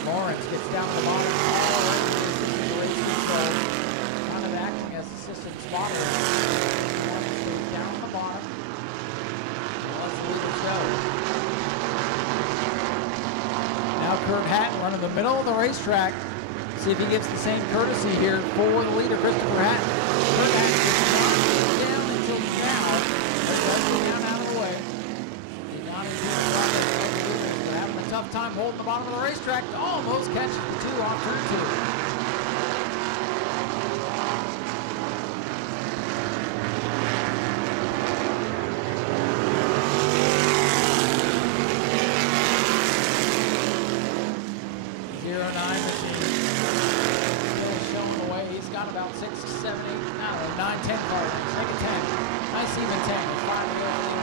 Lawrence gets down to the bottom all the way to the race control. Kind of acting as assistant spotter. Lawrence goes down to the bottom. Now Kurt Hatton running the middle of the racetrack. See if he gets the same courtesy here for the leader, Christopher Hatton. Kurt Hatton gets down until now. Does go down out of the way. They're having a tough time holding the bottom of the racetrack. Almost catches the 2 off turn 2. About 6, 7, 8, 9, 10 cars. Make it 10. Nice even 10. It's 5 to go on the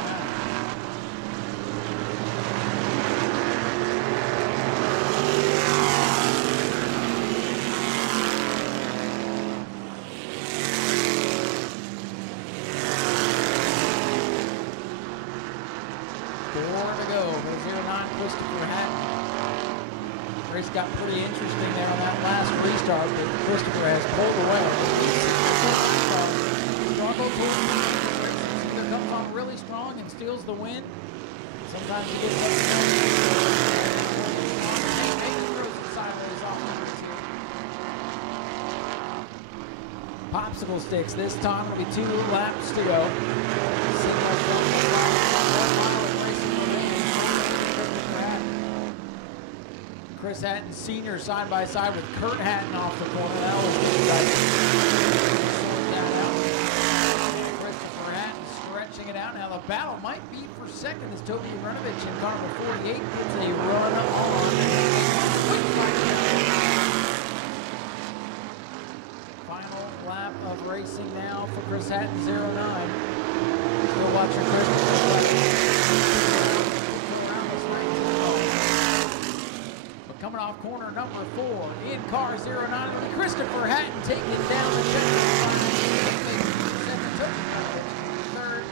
4 to go for 09 Christopher Hatton. Race got pretty interesting there on that last restart, but Christopher has pulled away. Struggle either comes on really strong and steals the win. Sometimes he gets sideways off popsicle sticks. This time it'll be 2 laps to go. Chris Hatton Sr. side by side with Kurt Hatton off the corner. That was Christopher Hatton stretching it out. Now the battle might be for second as Toby Runovich in car number 48 gets a run on. Final lap of racing now for Chris Hatton 09. Still watching Christopher. Coming off corner number 4 in car 09, Christopher Hatton taking down the third.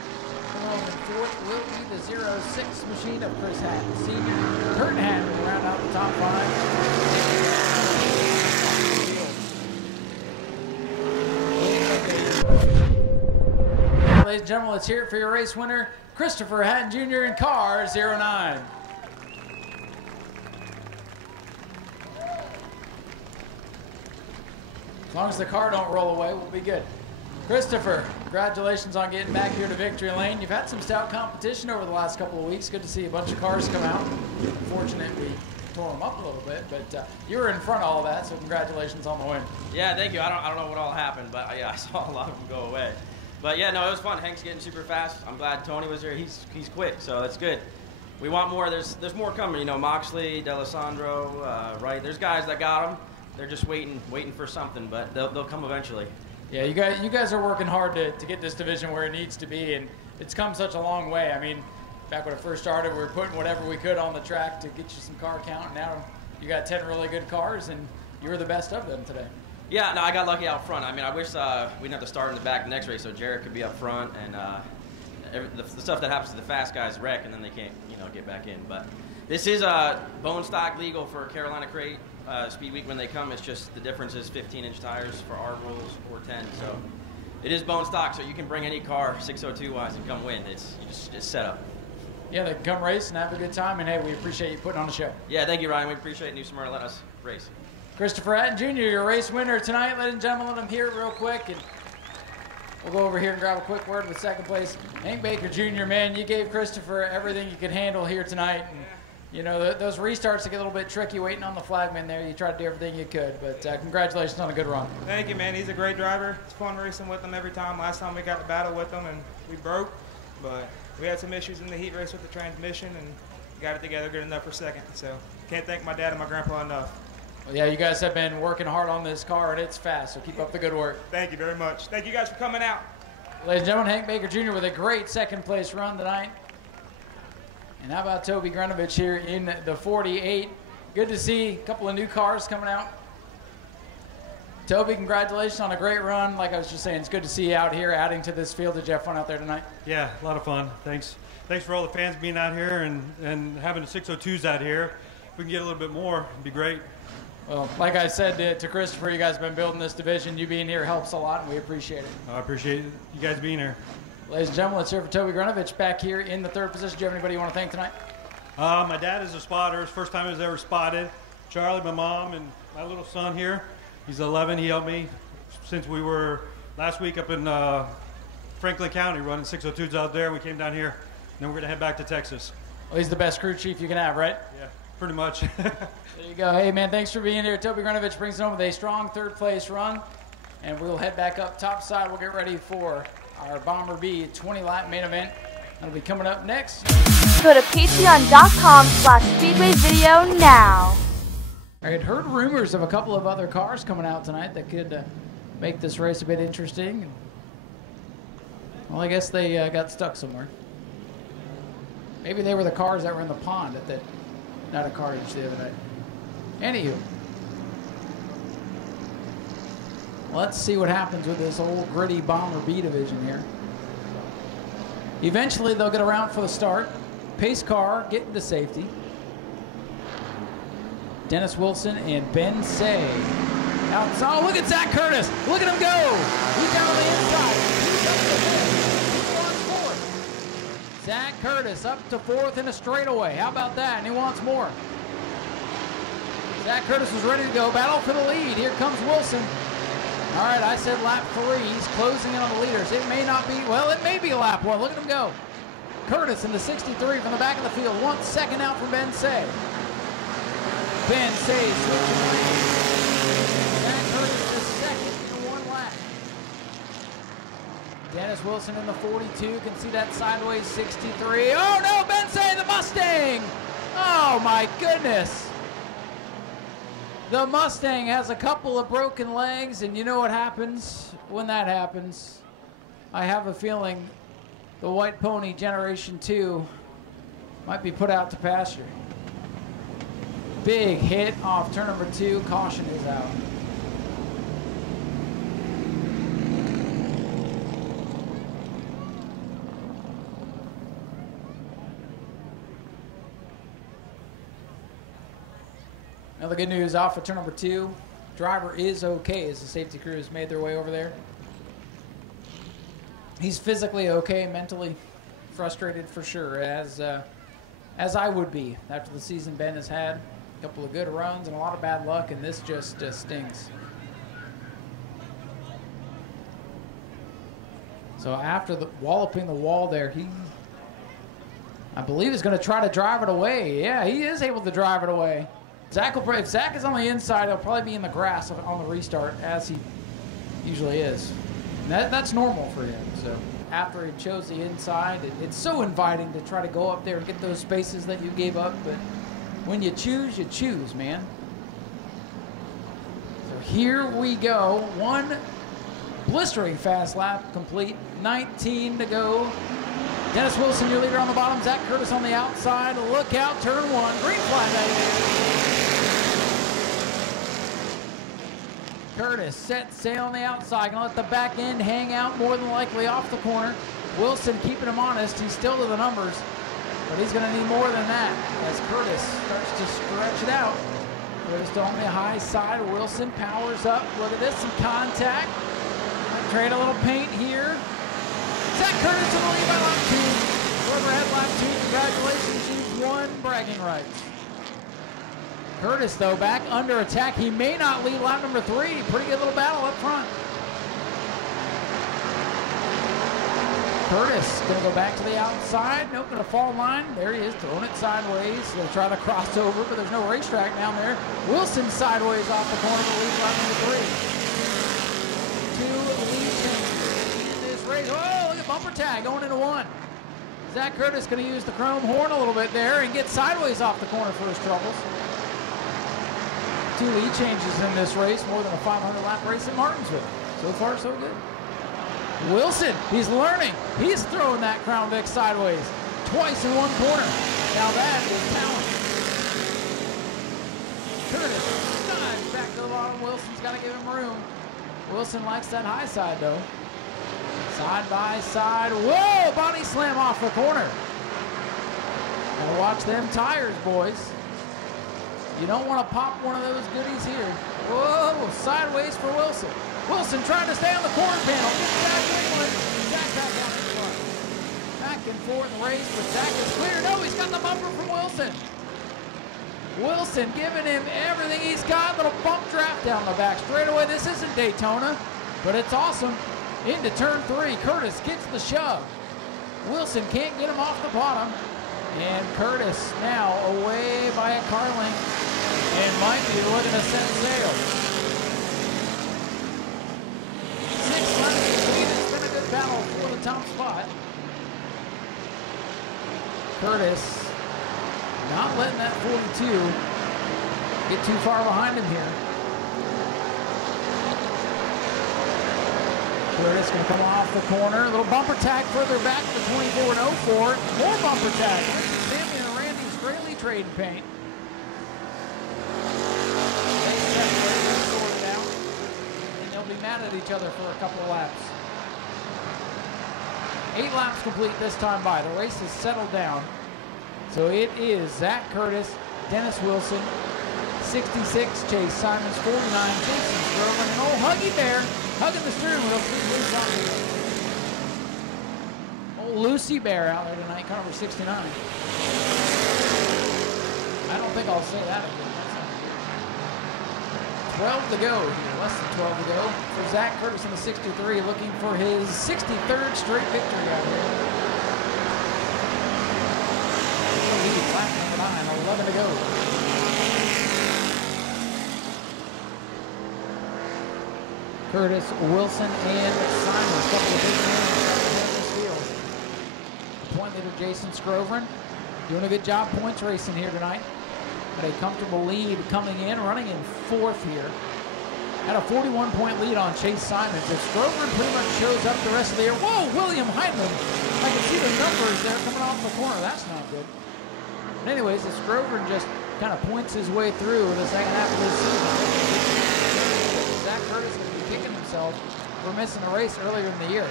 Fourth will be the 06 machine of Chris Hatton Sr. Kurt Hatton will round out the top 5. Ladies and gentlemen, let's hear it for your race winner. Christopher Hatton Jr. in car 09. As long as the car don't roll away, we'll be good. Christopher, congratulations on getting back here to victory lane. You've had some stout competition over the last couple of weeks. Good to see a bunch of cars come out. Fortunate we tore them up a little bit, but you were in front of all that, so congratulations on the win. Yeah, thank you. I don't know what all happened, but yeah, I saw a lot of them go away. But yeah, no, it was fun. Hank's getting super fast. I'm glad Tony was there. He's quick, so that's good. We want more. There's more coming. You know, Moxley, D'Alessandro, right? There's guys that got them. They're just waiting for something, but they'll come eventually. Yeah, you guys are working hard to get this division where it needs to be, and it's come such a long way. I mean, back when it first started, we were putting whatever we could on the track to get you some car count. And now you got 10 really good cars, and you were the best of them today. Yeah, no, I got lucky out front. I mean, I wish we didn't have to start in the back the next race, so Jared could be up front, and the stuff that happens to the fast guys wreck, and then they can't, get back in. But this is bone stock legal for Carolina Crate Speed Week when they come. It's just the difference is 15-inch tires for our rules or 10. So it is bone stock, so you can bring any car 602-wise and come win. It's set up. Yeah, they can come race and have a good time, and hey, we appreciate you putting on the show. Yeah, thank you, Ryan. We appreciate New Smyrna letting us race. Christopher Hatton Jr., your race winner tonight, ladies and gentlemen. Let him hear it real quick, and we'll go over here and grab a quick word with second place. Hank Baker Jr., man, you gave Christopher everything you could handle here tonight. And, those restarts get a little bit tricky waiting on the flagman there. You tried to do everything you could, but congratulations on a good run. Thank you, man. He's a great driver. It's fun racing with him every time. Last time we got to battle with him, and we broke, but we had some issues in the heat race with the transmission, and got it together good enough for second. So can't thank my dad and my grandpa enough. Well, yeah, you guys have been working hard on this car, and it's fast, so keep up the good work. Thank you very much. Thank you guys for coming out. Ladies and gentlemen, Hank Baker Jr. with a great second-place run tonight. And how about Toby Grunovich here in the 48? Good to see a couple of new cars coming out. Toby, congratulations on a great run. Like I was just saying, it's good to see you out here adding to this field. Did you have fun out there tonight? Yeah, a lot of fun. Thanks for all the fans being out here and having the 602s out here. If we can get a little bit more, it'd be great. Well, like I said to Christopher, you guys have been building this division. You being here helps a lot, and we appreciate it. I appreciate you guys being here. Ladies and gentlemen, let's hear for Toby Grunovich back here in the third position. Do you have anybody you want to thank tonight? My dad is a spotter. It's the first time he was ever spotted. Charlie, my mom, and my little son here. He's 11. He helped me since we were last week up in Franklin County running 602s out there. We came down here, and then we're going to head back to Texas. Well, he's the best crew chief you can have, right? Yeah, pretty much. There you go. Hey, man, thanks for being here. Toby Grunovich brings it home with a strong third-place run, and we'll head back up top side. We'll get ready for our Bomber B 20-lap main event. That'll be coming up next. Go to patreon.com/Speedway video now. I had heard rumors of a couple of other cars coming out tonight that could make this race a bit interesting. Well, I guess they got stuck somewhere. Maybe they were the cars that were in the pond at that Night of Carnage the other night. Anywho, let's see what happens with this old gritty Bomber B division here. Eventually, they'll get around for the start. Pace car getting to safety. Dennis Wilson and Ben Say. Outside. Oh, look at Zach Curtis. Look at him go. He's down on the inside. He's up to fifth. He wants fourth. Zach Curtis up to fourth in a straightaway. How about that? And he wants more. Zach Curtis was ready to go. Battle for the lead. Here comes Wilson. All right, I said lap 3. He's closing in on the leaders. It may not be, well, it may be lap 1. Look at him go. Curtis in the 63 from the back of the field. 1 second out from Ben Say. Ben Say switching lanes. Zach Curtis is second in 1 lap. Dennis Wilson in the 42. Can see that sideways 63. Oh, no, Ben Say, the Mustang. Oh, my goodness. The Mustang has a couple of broken legs, and you know what happens when that happens. I have a feeling the White Pony Generation 2 might be put out to pasture. Big hit off turn number 2. Caution is out. Now the good news off of turn number 2, driver is okay as the safety crew has made their way over there. He's physically okay, mentally frustrated for sure, as I would be after the season Ben has had. A couple of good runs and a lot of bad luck, and this just stings. So after the walloping the wall there, he, I believe, is going to try to drive it away. Yeah, he is able to drive it away. Zach will probably, if Zach is on the inside, he'll probably be in the grass on the restart, as he usually is. And that's normal for him. So after he chose the inside, it's so inviting to try to go up there and get those spaces that you gave up. But when you choose, man. So here we go. One blistering fast lap complete. 19 to go. Dennis Wilson, your leader on the bottom. Zach Curtis on the outside. Look out, turn one. Green flag that is. Curtis set sail on the outside. Gonna let the back end hang out, more than likely off the corner. Wilson keeping him honest. He's still to the numbers, but he's gonna need more than that as Curtis starts to stretch it out. Curtis on the high side. Wilson powers up. Look at this, some contact. Trade a little paint here. Zach Curtis in the lead by lap 2. Whoever had lap 2, congratulations, you've won bragging rights. Curtis, though, back under attack. He may not lead lap number 3. Pretty good little battle up front. Curtis going to go back to the outside. Nope, going to fall in line. There he is, throwing it sideways. Going to try to cross over, but there's no racetrack down there. Wilson sideways off the corner to lead lap number 3. Race. Oh, look at bumper tag going into 1. Zach Curtis going to use the chrome horn a little bit there and get sideways off the corner for his troubles. 2 lead changes in this race, more than a 500-lap race in Martinsville. So far, so good. Wilson, he's learning. He's throwing that Crown Vic sideways twice in 1 corner. Now that is talent. Curtis dives back to the bottom. Wilson's got to give him room. Wilson likes that high side, though. Side by side. Whoa! Body slam off the corner. Gotta watch them tires, boys. You don't want to pop one of those goodies here. Whoa! Sideways for Wilson. Wilson trying to stay on the corner panel. Gets back in. Zach back out in front. Back and forth race, but Zach is clear. No, he's got the bumper from Wilson. Wilson giving him everything he's got. Little bump draft down the back straightaway. This isn't Daytona, but it's awesome. Into turn 3, Curtis gets the shove. Wilson can't get him off the bottom. And Curtis now away by a car length and might be looking to set sail. 6 laps complete. It's been a good battle for the top spot. Curtis not letting that 42 get too far behind him here. Curtis going to come off the corner. A little bumper tag further back to the 24 and 04. More bumper tag. Sammy and Randy Straley trading paint. They sorted out, and they'll be mad at each other for a couple of laps. 8 laps complete this time by. The race has settled down. So it is Zach Curtis, Dennis Wilson, 66, Chase Simons, 49, Jason Stroman, and old Huggy Bear hugging the steering wheel. Old Lucy Bear out there tonight, car number 69. I don't think I'll say that again. 12 to go here, less than 12 to go for Zach Curtis in the 63, looking for his 63rd straight victory out here. Lap number 9, 11 to go. Curtis, Wilson, and Simons, a couple of big names in this field. Point leader Jason Scrovern doing a good job points racing here tonight. Had a comfortable lead coming in, running in 4th here. Had a 41-point lead on Chase Simons. If Scrovern pretty much shows up the rest of the year, whoa, William Heidman. I can see the numbers there coming off the corner. That's not good. But anyways, if Scrovern just kind of points his way through the second half of this season, Zach Curtis is going to be kicking himself for missing a race earlier in the year.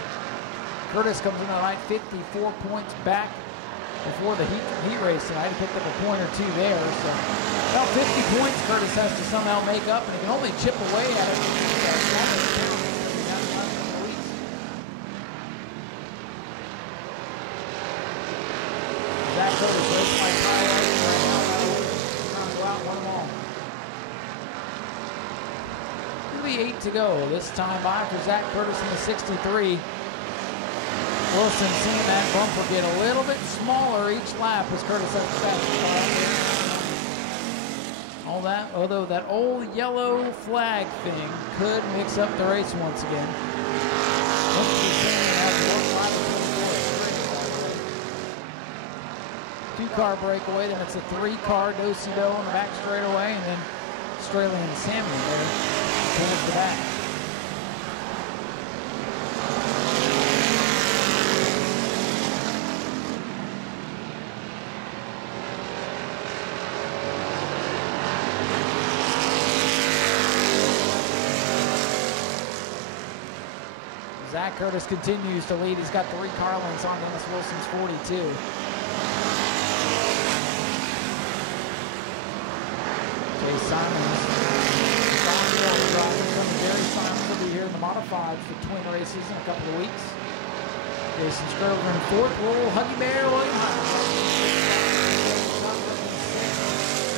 Curtis comes in tonight 54 points back before the heat race tonight. He picked up a point or 2 there. So about 50 points Curtis has to somehow make up, and he can only chip away at it. exactly 8 to go. This time by for Zach Curtis in the 63. Wilson seeing that bumper get a little bit smaller each lap as Curtis has the fastest car out there. All that, although that old yellow flag thing could mix up the race once again. Two-car breakaway, then it's a 3-car Nau Sea in the back straightaway, and then Australian Salmon there towards the back. Zach Curtis continues to lead. He's got 3 car lengths on Dennis Wilson's 42. Chase Simons, Jerry Simons will be here in the Modifieds for twin races in a couple of weeks. Jason Strover in 4th. Little Huggy Bear, William Hyman.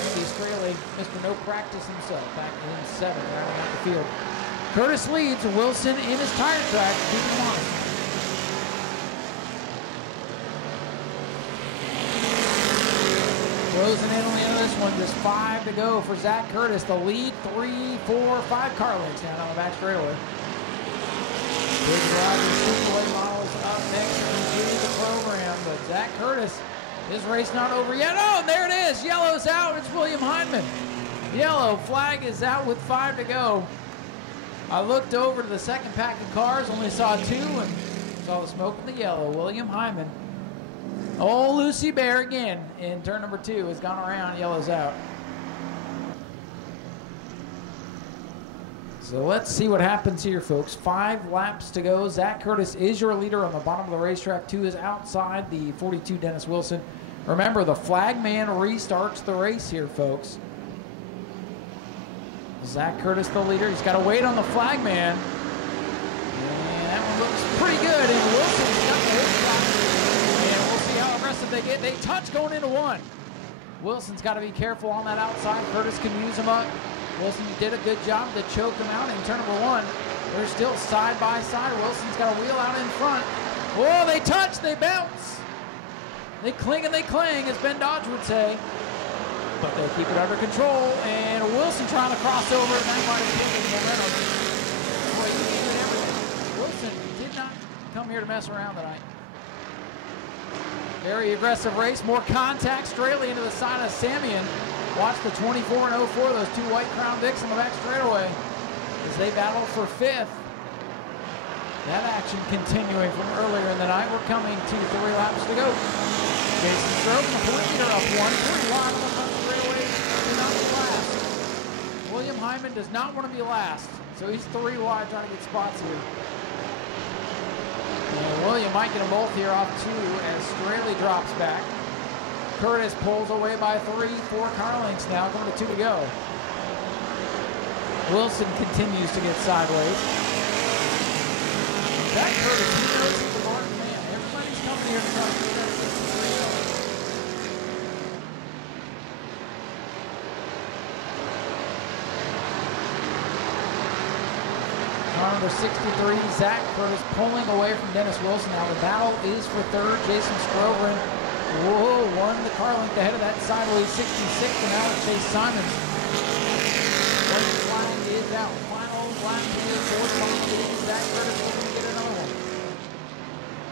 Randy Straley, Mr. No Practice himself, back in 7th, rounding out the field. Curtis leads, Wilson in his tire track, keeping him honest. Closing in on the end of this one, just 5 to go for Zach Curtis. The lead, 3, 4, 5 car lengths down on the back straightaway. Big Rogers Speedway models up next to continue the program, but Zach Curtis, his race not over yet. Oh, and there it is, yellow's out, it's William Hyman. Yellow flag is out with 5 to go. I looked over to the second pack of cars, only saw 2, and saw the smoke in the yellow. William Hyman. Oh, Lucy Bear again in turn number 2 has gone around, yellow's out. So let's see what happens here, folks. 5 laps to go. Zach Curtis is your leader on the bottom of the racetrack. 2 is outside the 42, Dennis Wilson. Remember, the flag man restarts the race here, folks. Zach Curtis, the leader. He's got to wait on the flag man. And that one looks pretty good. And Wilson's got the whole shot. And we'll see how aggressive they get. They touch going into 1. Wilson's got to be careful on that outside. Curtis can use him up. Wilson did a good job to choke him out in turn number 1. They're still side by side. Wilson's got a wheel out in front. Oh, they touch, they bounce. They cling and they clang, as Ben Dodge would say. But they keep it under control, and Wilson trying to cross over, and that might have taken momentum. Wilson did not come here to mess around tonight. Very aggressive race, more contact, straightly into the side of Samian. Watch the 24 and 04, those 2 white Crown Vics on the back straightaway as they battle for 5th. That action continuing from earlier in the night. We're coming to 3 laps to go. Jason Stroke, the point leader up 1, 3 wide on the straightaway, not be last. William Hyman does not want to be last, so he's 3 wide trying to get spots here. And William might get them both here off 2 as Straley drops back. Curtis pulls away by 3, 4 car lengths now, going to 2 to go. Wilson continues to get sideways. Zach Curtis, he knows he's a marked man. Everybody's coming here to try to get that 63 going. Car number 63, Zach Curtis pulling away from Dennis Wilson. Now the battle is for 3rd. Jason Strobrin, whoa, won the car length ahead of that sideways 66, and now it's Chase Simons. White flag is out. Final lap here, 4th time getting Zach Curtis going to get another one.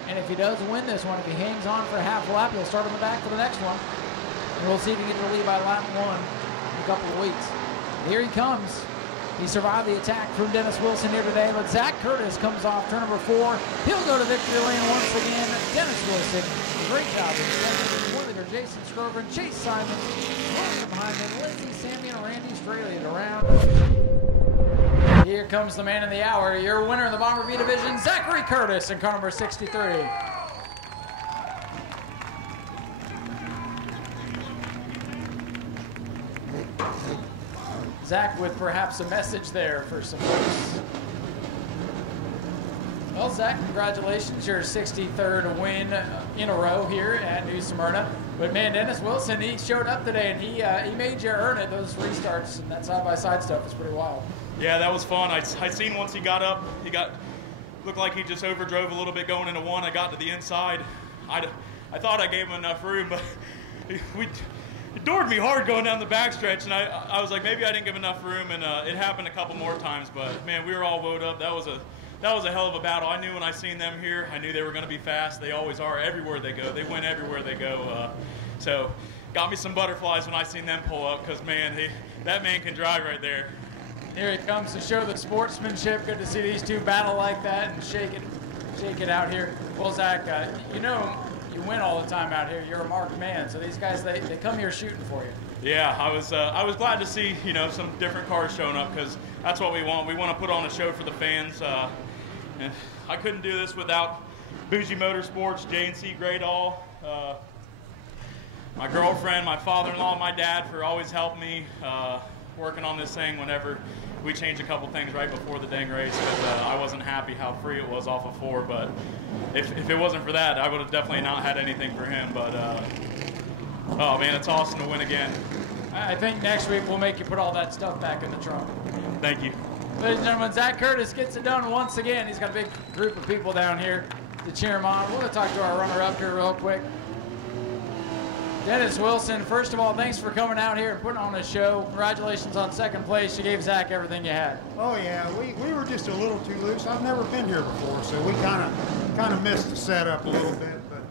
And if he does win this one, if he hangs on for a half lap, he'll start on the back for the next one. And we'll see if he gets the lead by lap 1 in a couple of weeks. Here he comes. He survived the attack from Dennis Wilson here today, but Zach Curtis comes off turn number 4. He'll go to victory lane once again. Dennis Wilson, great job. Point leader Jason Strover, Chase Simons, William Hyman, Lindsey Samian, and Randy Straley around. Here comes the man of the hour, your winner in the Bomber B division, Zachary Curtis in car number 63. Zach with perhaps a message there for some folks. Well, Zach, congratulations. Your 63rd win in a row here at New Smyrna. But man, Dennis Wilson, he showed up today, and he made you earn it. Those restarts and that side-by-side stuff is pretty wild. Yeah, that was fun. I seen once he got up, looked like he just overdrove a little bit going into one. I got to the inside. I thought I gave him enough room, but it doored me hard going down the backstretch, and I was like, maybe I didn't give enough room, and it happened a couple more times. But man, we were all woed up. That was a hell of a battle. I knew when I seen them here, I knew they were going to be fast. They always are everywhere they go. They win everywhere they go. So got me some butterflies when I seen them pull up, because man, that man can drive right there. Here he comes to show the sportsmanship. Good to see these two battle like that and shake it out here. Well, Zach, you know you win all the time out here. You're a marked man, so these guys they come here shooting for you. Yeah, I was glad to see some different cars showing up, because that's what we want. We want to put on a show for the fans, and I couldn't do this without Bougie Motorsports, J&C Greydall, my girlfriend, my father-in-law, my dad for always helping me working on this thing whenever we changed a couple things right before the dang race, because I wasn't happy how free it was off of 4. But if it wasn't for that, I would have definitely not had anything for him. But oh man, it's awesome to win again. I think next week we'll make you put all that stuff back in the trunk. Thank you. Ladies and gentlemen, Zach Curtis gets it done once again. He's got a big group of people down here to cheer him on. We're going to talk to our runner-up here real quick. Dennis Wilson, first of all, thanks for coming out here and putting on a show. Congratulations on second place. You gave Zach everything you had. Oh yeah, we were just a little too loose. I've never been here before, so we kind of missed the setup a little bit. But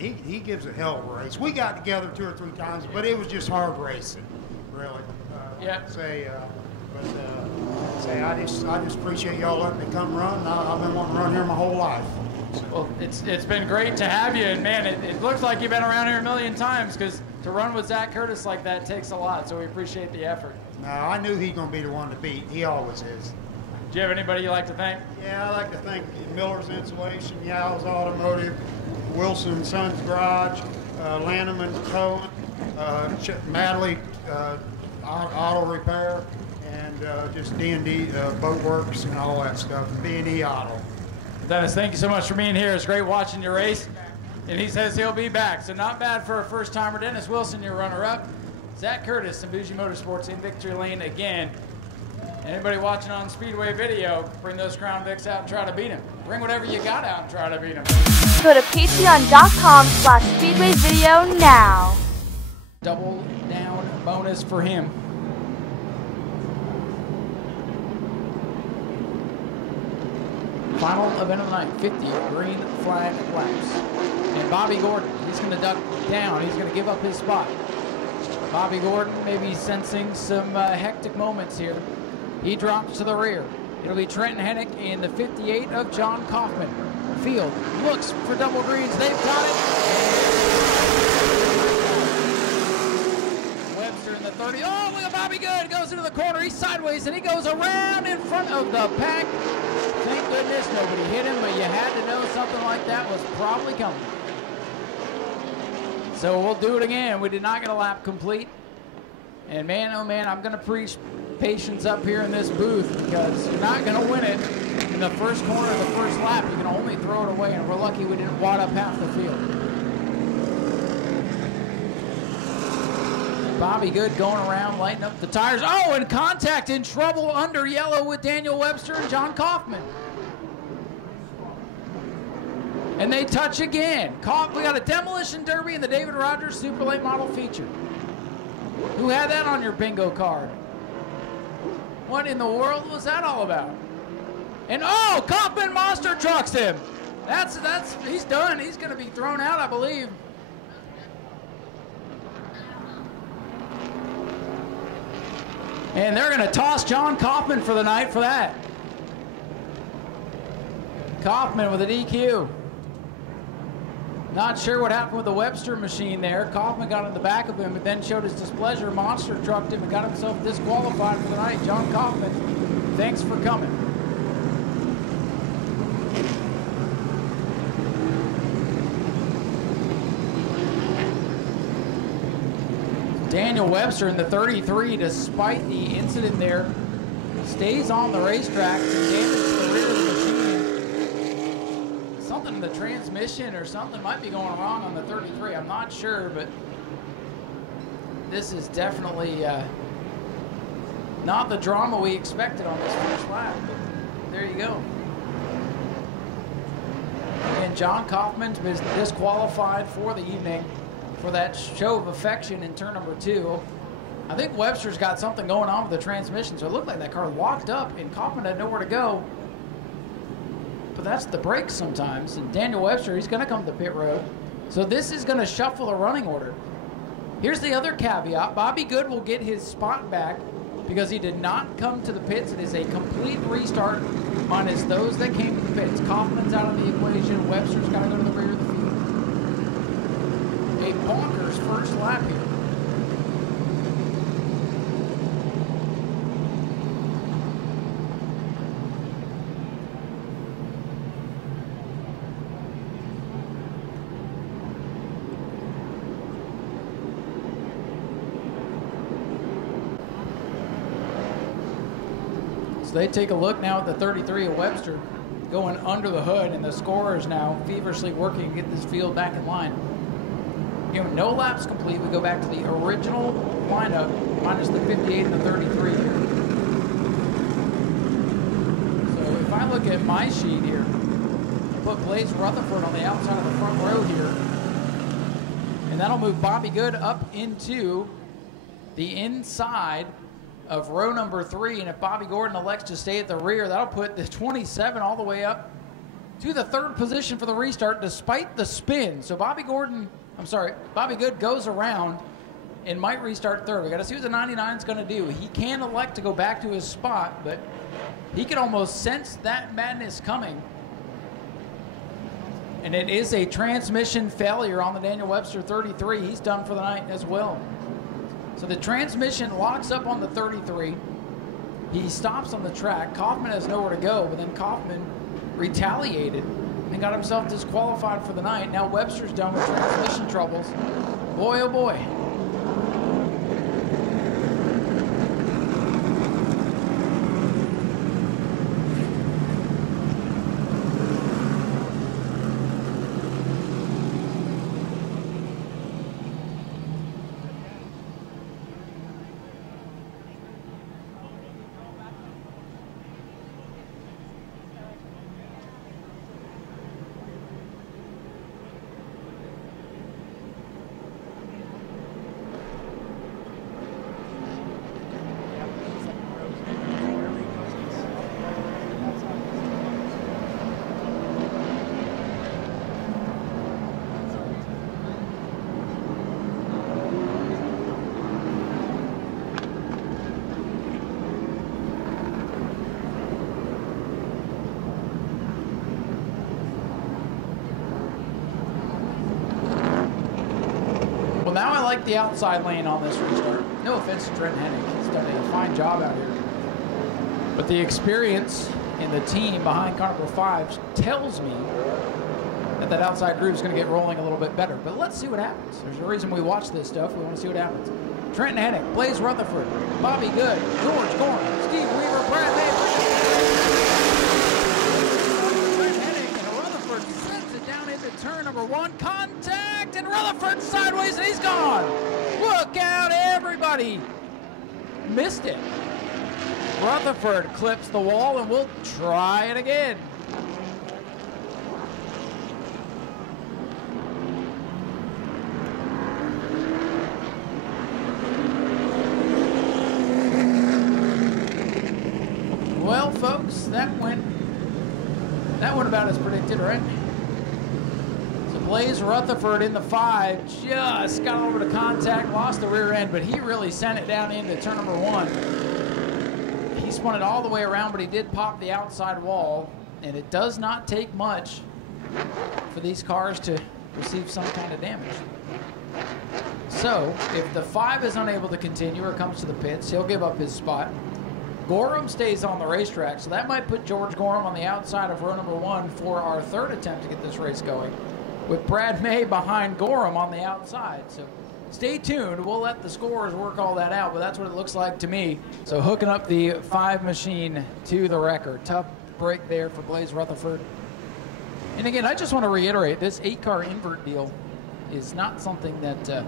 he gives a hell of a race. We got together 2 or 3 times, but it was just hard racing, really. Yeah. I just appreciate y'all letting me come run. I've been wanting to run here my whole life. Well, it's been great to have you, and man, it looks like you've been around here a million times, because to run with Zach Curtis like that takes a lot, so we appreciate the effort. No, I knew he's going to be the one to beat. He always is. Do you have anybody you'd like to thank? Yeah, I'd like to thank Miller's Insulation, Yow's Automotive, Wilson Son's Garage, Lanneman Cohen, Madley Auto Repair, and just D&D Boat Works and all that stuff, B&E Auto. Dennis, thank you so much for being here. It's great watching your race. And he says he'll be back. So not bad for a first-timer. Dennis Wilson, your runner-up. Zach Curtis and Bougie Motorsports in victory lane again. Anybody watching on Speedway video, bring those Crown Vics out and try to beat him. Bring whatever you got out and try to beat him. Go to patreon.com/Speedway video now. Double down bonus for him. Final event of the night, 50 green flag laps. And Bobby Gordon, he's going to duck down. He's going to give up his spot. Bobby Gordon maybe sensing some hectic moments here. He drops to the rear. It'll be Trenton Hennick in the 58 of John Kaufman. Field looks for double greens. They've got it. Webster in the 30. Oh, look at Bobby Good. Goes into the corner. He's sideways, and he goes around in front of the pack. Thank goodness nobody hit him, but you had to know something like that was probably coming. So we'll do it again. We did not get a lap complete. And man, oh man, I'm going to preach patience up here in this booth, because you're not going to win it in the first corner of the first lap. You can only throw it away, and we're lucky we didn't wad up half the field. Bobby Good going around, lighting up the tires. Oh, and contact, in trouble under yellow with Daniel Webster and John Kaufman. And they touch again. We got a demolition derby in the David Rogers Super Late Model feature. Who had that on your bingo card? What in the world was that all about? And oh, Kaufman monster trucks him. He's done. He's going to be thrown out, I believe. And they're going to toss John Kaufman for the night for that. Kaufman with a DQ. Not sure what happened with the Webster machine there. Kaufman got in the back of him, but then showed his displeasure. Monster trucked him and got himself disqualified for the night. John Kaufman, thanks for coming. Daniel Webster in the 33, despite the incident there, stays on the racetrack to damage the rear of the machine. something in the transmission or something might be going wrong on the 33. I'm not sure, but this is definitely not the drama we expected on this first lap. But there you go. And John Kaufman's been disqualified for the evening for that show of affection in turn number 2. I think Webster's got something going on with the transmission, so it looked like that car locked up and Kaufman had nowhere to go. But that's the brakes sometimes. And Daniel Webster, he's going to come to pit road. So this is going to shuffle the running order. Here's the other caveat. Bobby Good will get his spot back because he did not come to the pits. It is a complete restart minus those that came to the pits. Kaufman's out of the equation. Webster's got to go to the rear of the field. A bonkers first lap here. So they take a look now at the 33 of Webster going under the hood, and the scorers now feverishly working to get this field back in line. You know, no laps complete. We go back to the original lineup minus the 58 and the 33 here. So if I look at my sheet here, I put Blaze Rutherford on the outside of the front row here, and that'll move Bobby Good up into the inside of row number 3, and if Bobby Gordon elects to stay at the rear, that'll put the 27 all the way up to the 3rd position for the restart despite the spin. So Bobby Good goes around and might restart 3rd. We got to see what the 99 is going to do. He can elect to go back to his spot, but he can almost sense that madness coming. And it is a transmission failure on the Daniel Webster 33. He's done for the night as well. So the transmission locks up on the 33. He stops on the track. Kaufman has nowhere to go, but then Kaufman retaliated and got himself disqualified for the night. Now Webster's done with transmission troubles. Boy, oh boy. Now I like the outside lane on this restart. No offense to Trent Hennig. He's done a fine job out here. But the experience in the team behind car number 5 tells me that outside groove is going to get rolling a little bit better. But let's see what happens. There's a reason we watch this stuff. We want to see what happens. Trent Hennig, Blaze Rutherford, Bobby Good, George Gorham, Steve Weaver, Brad May. Trent Hennig and Rutherford sends it down into turn number 1. Contact, and Rutherford sideways, and he's gone. Look out, everybody. Missed it. Rutherford clips the wall, and we'll try it again. Well, folks, that went about as predicted, right? So Blaze Rutherford in the 5 just got over to contact, lost the rear end, but he really sent it down into turn number 1. He spun it all the way around, but he did pop the outside wall, and it does not take much for these cars to receive some kind of damage. So if the 5 is unable to continue or comes to the pits, he'll give up his spot. Gorham stays on the racetrack, so that might put George Gorham on the outside of row number 1 for our 3rd attempt to get this race going, with Brad May behind Gorham on the outside. So stay tuned. We'll let the scorers work all that out, but that's what it looks like to me. So hooking up the 5 machine to the record. Tough break there for Blaze Rutherford. And again, I just want to reiterate, this 8-car invert deal is not something that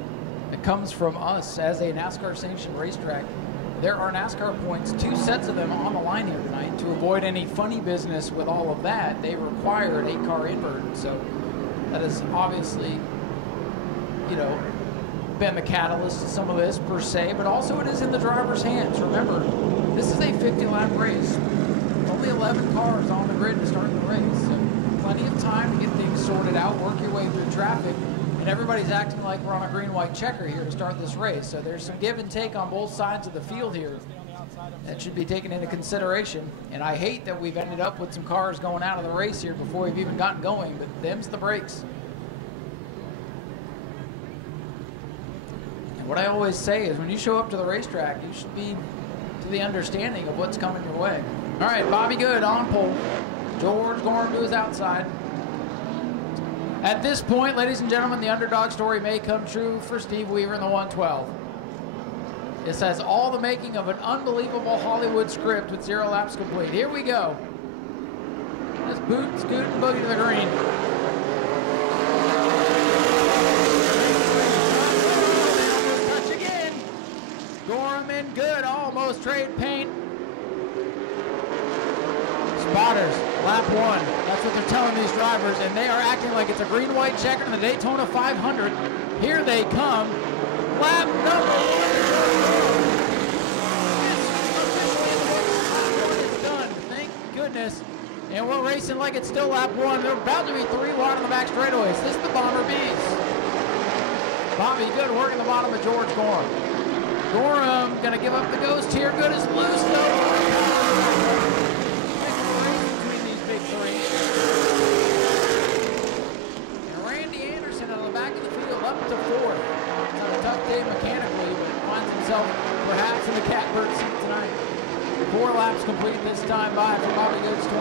comes from us as a NASCAR sanctioned racetrack. There are NASCAR points, 2 sets of them on the line here tonight. To avoid any funny business with all of that, they require an 8-car invert. So that is obviously, you know, been the catalyst to some of this per se, but also it is in the driver's hands. Remember, this is a 50-lap race. Only 11 cars on the grid to start the race. So plenty of time to get things sorted out, work your way through traffic, and everybody's acting like we're on a green-white checker here to start this race. So there's some give and take on both sides of the field here that should be taken into consideration. And I hate that we've ended up with some cars going out of the race here before we've even gotten going, but them's the brakes. And what I always say is when you show up to the racetrack, you should be to the understanding of what's coming your way. All right, Bobby Good on pole. George Gorham to his outside. At this point, ladies and gentlemen, the underdog story may come true for Steve Weaver in the 112. This has all the making of an unbelievable Hollywood script with 0 laps complete. Here we go. Let's boot, scoot, and boogie to the green. Touch again. Gorham in Good, almost trade paint. Spotters, lap 1. That's what they're telling these drivers, and they are acting like it's a green-white checker in the Daytona 500. Here they come. Lap number 1. It's done. Thank goodness. And we're racing like it's still lap 1. They're about to be 3 wide on the back straightaways. This is the Bomber Bees. Bobby Good working the bottom of George Gorham. Gorham going to give up the ghost here. Good is loose, though. To 4th. It's on a tough day mechanically, but finds himself perhaps in the catbird seat tonight. 4 laps complete this time by for Bobby Good's 27. I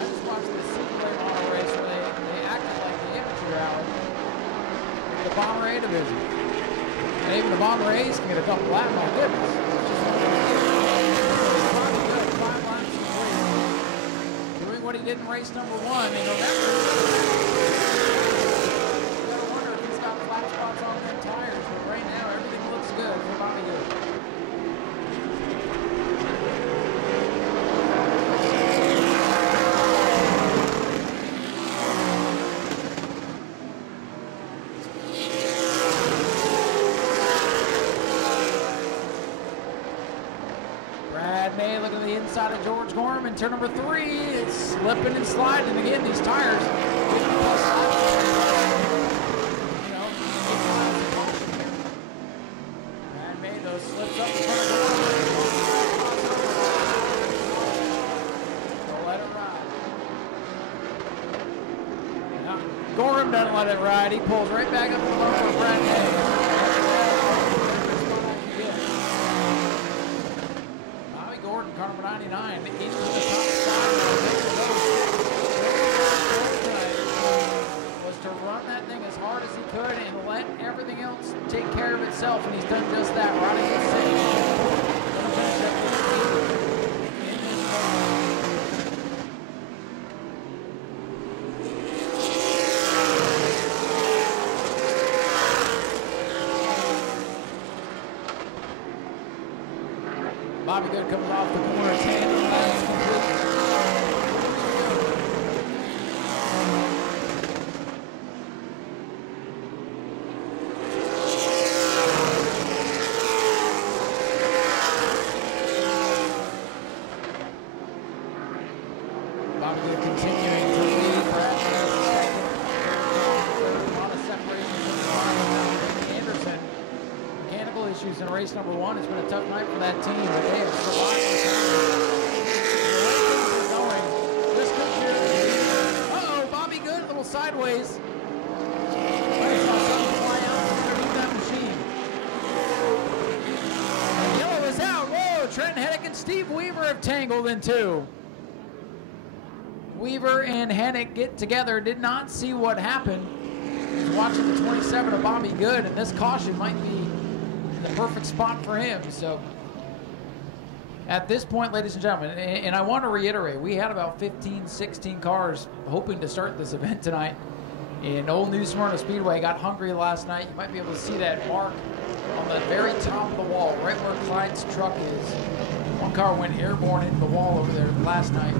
just watched the Speedway model race where they acted like the infantry rally in the Bomber A division. And even the Bomber A's can get a couple laps, my goodness. What he did in race number 1 in November. You gotta wonder if he's got flat spots on them tires, but right now everything looks good for Bobby Good. Look at the inside of George Gorham in turn number 3. It's slipping and sliding. And again, these tires. Brad May, those slips up in front of Gorham. Don't let it ride. Now, Gorham doesn't let it ride. He pulls right back up to the bumper of Brad May. Car number 99 into the top side was to run that thing as hard as he could and let everything else take care of itself, and he's done just that. Riding the same. Bobby Good comes off the corner, 10 laps complete. Bobby Good continuing to lead. Brad May second. A lot of separation from Anderson. Mechanical issues in race number 1. It's been a tough night for that team, but they have survived. The way things are going, this could be. Uh-oh, Bobby Good, a little sideways. I saw something fly out underneath that machine. And yellow is out. Whoa, Trent Hennick and Steve Weaver have tangled in 2. Weaver and Hennick get together, did not see what happened. Watching the 27 of Bobby Good, and this caution might be in the perfect spot for him. So at this point, ladies and gentlemen, and I want to reiterate, we had about 15, 16 cars hoping to start this event tonight. And old New Smyrna Speedway got hungry last night. You might be able to see that mark on the very top of the wall, right where Clyde's truck is. One car went airborne into the wall over there last night.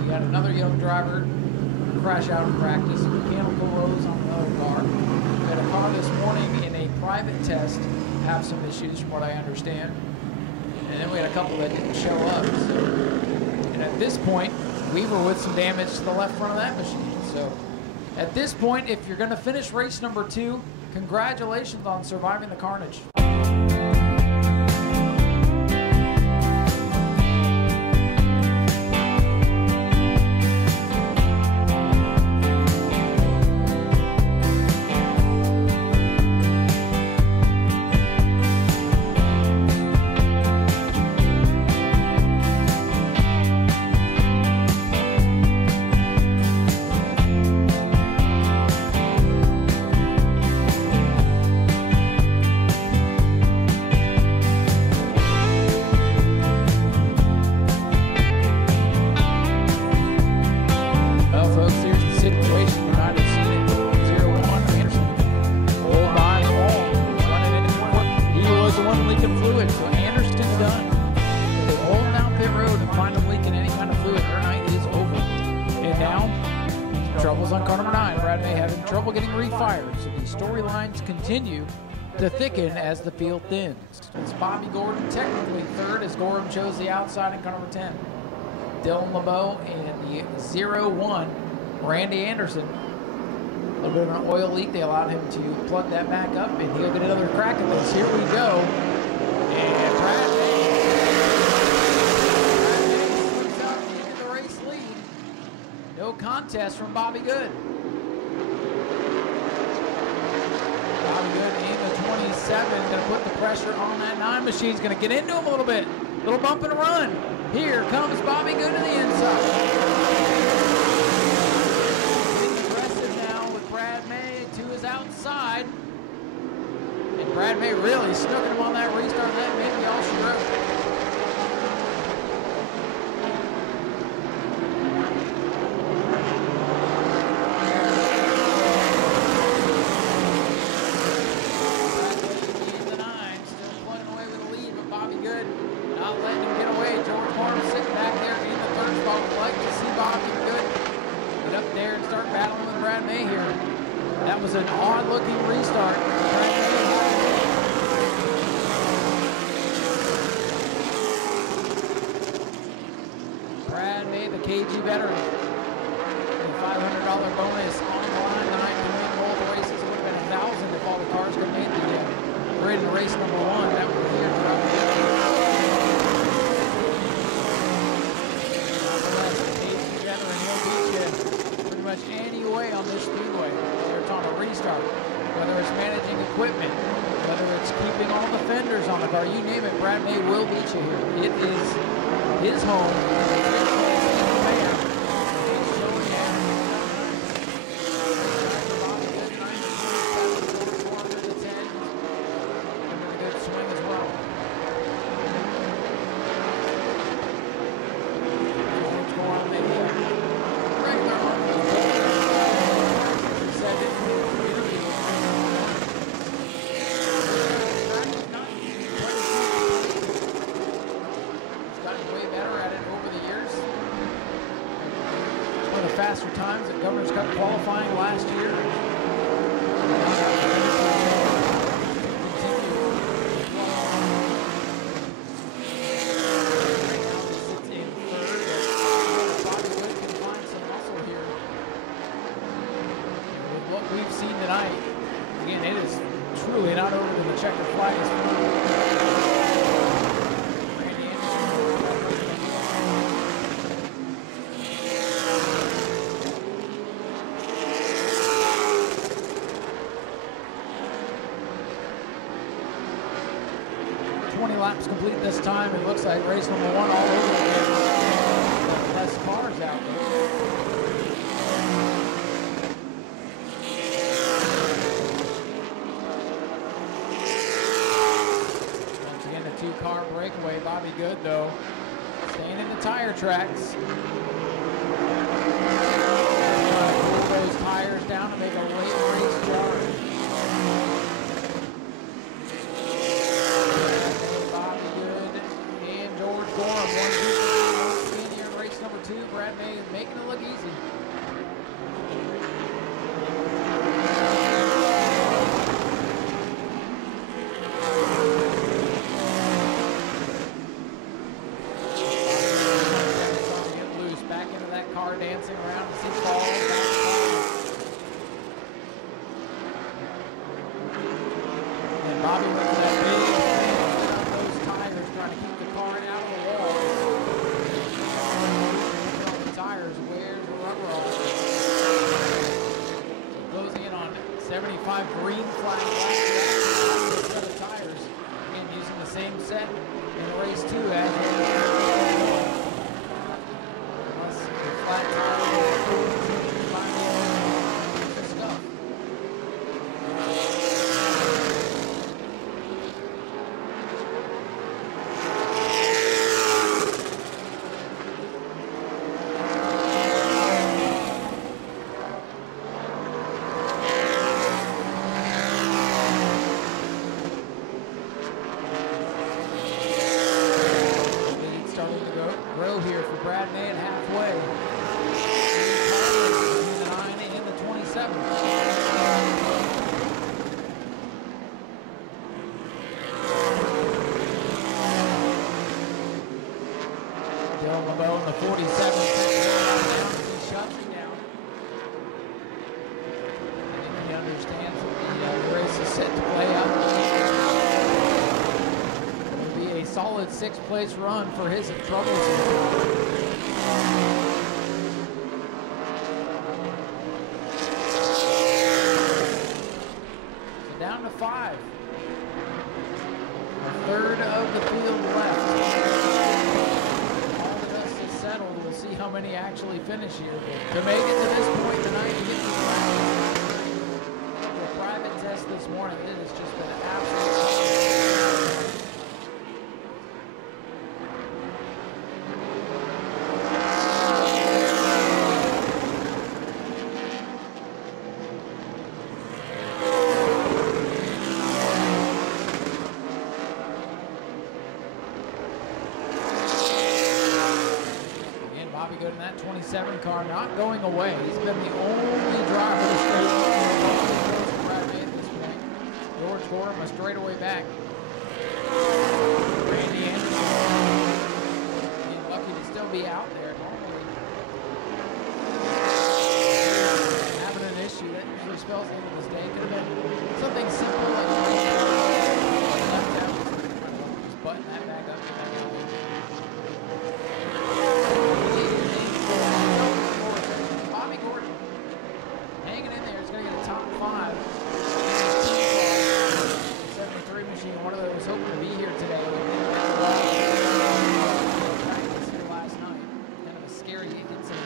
We had another young driver crash out in practice, mechanical woes on another car. We had a car this morning in a private test have some issues from what I understand. And then we had a couple that didn't show up. So, and at this point, we were with some damage to the left front of that machine. So at this point, if you're going to finish race number 2, congratulations on surviving the carnage. Continue to thicken as the field thins. It's Bobby Gordon technically third as Gorham chose the outside in car number 10. Dylan LeBeau and the 0-1 Randy Anderson. A little bit of an oil leak. They allowed him to plug that back up and he'll get another crack at this. Here we go. And Brad slips out into the race lead. No contest from Bobby Good. Bobby Good in the 27 going to put the pressure on that 9 machine. He's going to get into him a little bit. Little bump and a run. Here comes Bobby Good to the inside. Getting aggressive now with Brad May to his outside. And Brad May really snooking him on that restart. That may be all she wrote. Was an odd-looking restart. Brad May, the KG veteran, a $500 bonus on the line tonight to win both the races. It would have been $1,000 if all the cars could have made the grid in race number 1. That would be here throughout the KG veteran, he'll beat you pretty much any way on this speedway. On a restart, whether it's managing equipment, whether it's keeping all the fenders on the car, you name it, Brad May will beat you here. It is his home. Good swing as well. What's going on maybe regular faster times at Governor's Cup qualifying last year. Sits in third. Bobby Wood can find some muscle here. With what we've seen tonight, again, it is truly not over to the checkered flag. Laps complete this time. It looks like race number 1 all over again. Less cars out there. breakaway. Bobby Good, though, staying in the tire tracks. Pull those tires down to make a late race charge. Bobby Good and George Gorham, one in here in race number 2. Brad May is making it look easy. Dancing around to see Paul. And Bobby went to that big thing on those tires, trying to keep the car out of the wall. The tires, where's the rubber off? Closing in on 75 green flag set of tires. Again, using the same set in race 2 as flat stuff. It's starting to grow here for Brad May at halfway. Dylan LeBeau in the 47 shuts him down. I think he understands that the race is set to play out. It'll be a solid 6th place run for his troubles. Down to 5. A third of the field left. All the dust is settled. We'll see how many actually finish here. To make it to this point tonight, to get to the private test this morning, it has just been absolutely. Good in that 27 car, not going away. He's been the only driver to straight at this point. George Gorham a straightaway back. Randy Anderson, being lucky to still be out there. Normally having an issue that usually spells the end of his day. Could have been something simple like left out. Just button that back up. Hanging in there, is going to get a top 5. 73 machine, one of those hoping to be here today. Practice here last night. Kind of a scary incident.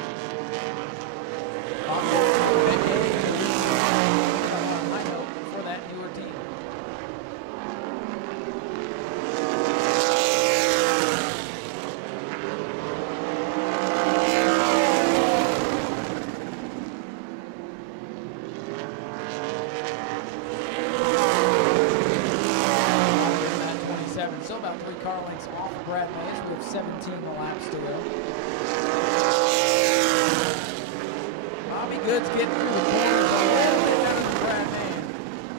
High note for that newer team. Still about 3 car lengths off of Brad May. We have 17 laps to go. Bobby Good's getting through the corners a little bit better than Brad May.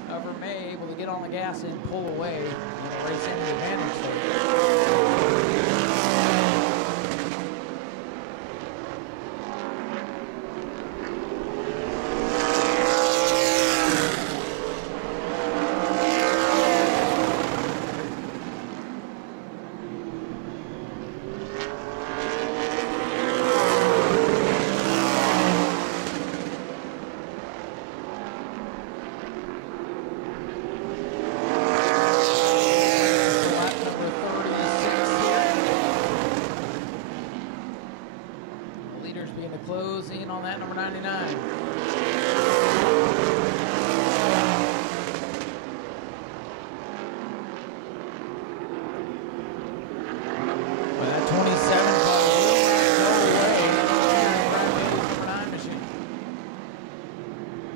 However, May able to get on the gas and pull away and race into the advantage there.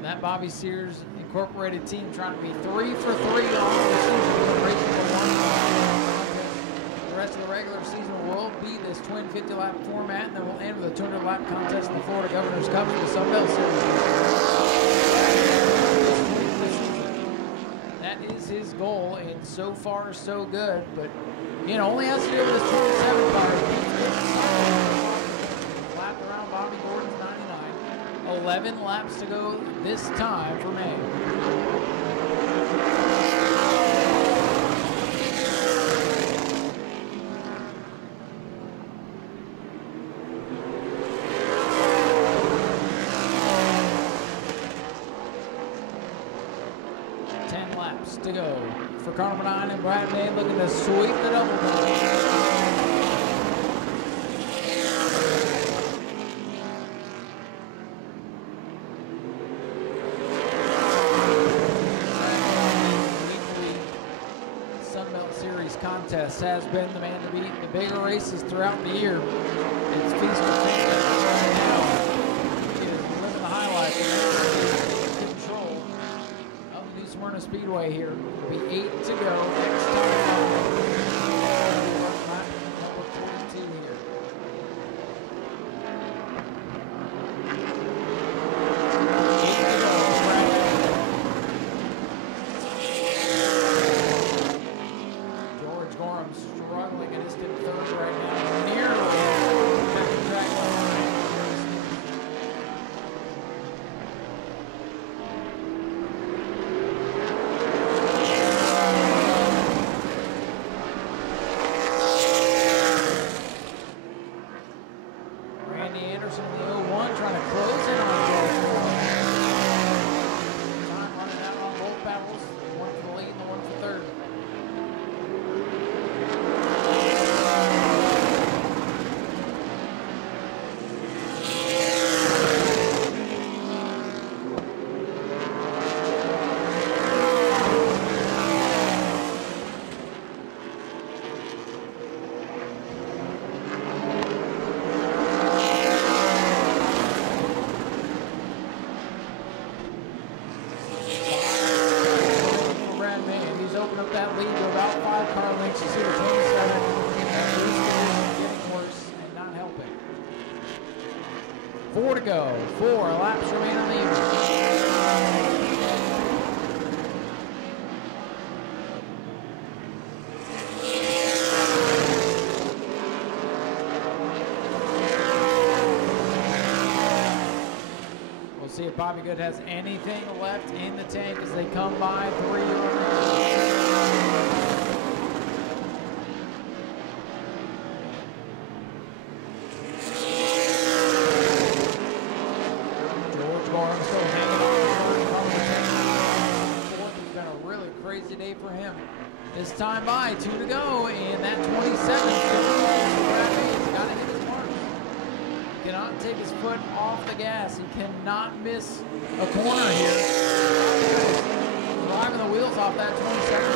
That Bobby Sears Incorporated team trying to be 3 for 3 on the season. Racing for one. The rest of the regular season will be this twin 50-lap format, and then we'll end with a 200-lap contest in the Florida Governor's Cup for the Sunbelt Series. That is his goal, and so far so good. But only has to do with this 27 car. Lapped around Bobby Gordon's 99. 11 laps to go this time for May. To go for car number 9 and Brad May looking to sweep the double down. Sunbelt Series contest has been the man to beat in the bigger races throughout the year. It's feast or famine right now. He is living the highlights. Smyrna Speedway here. It'll be 8 to go. Next time number 42 here. George Gorham struggling in his third right now. Nearly back to track line. To go. 4 laps remain on the evening. We'll see if Bobby Good has anything left in the tank as they come by 3 for him. This time by 2 to go, and that 27 has got to hit his mark. He cannot take his foot off the gas. He cannot miss a corner here. Driving the wheels off that 27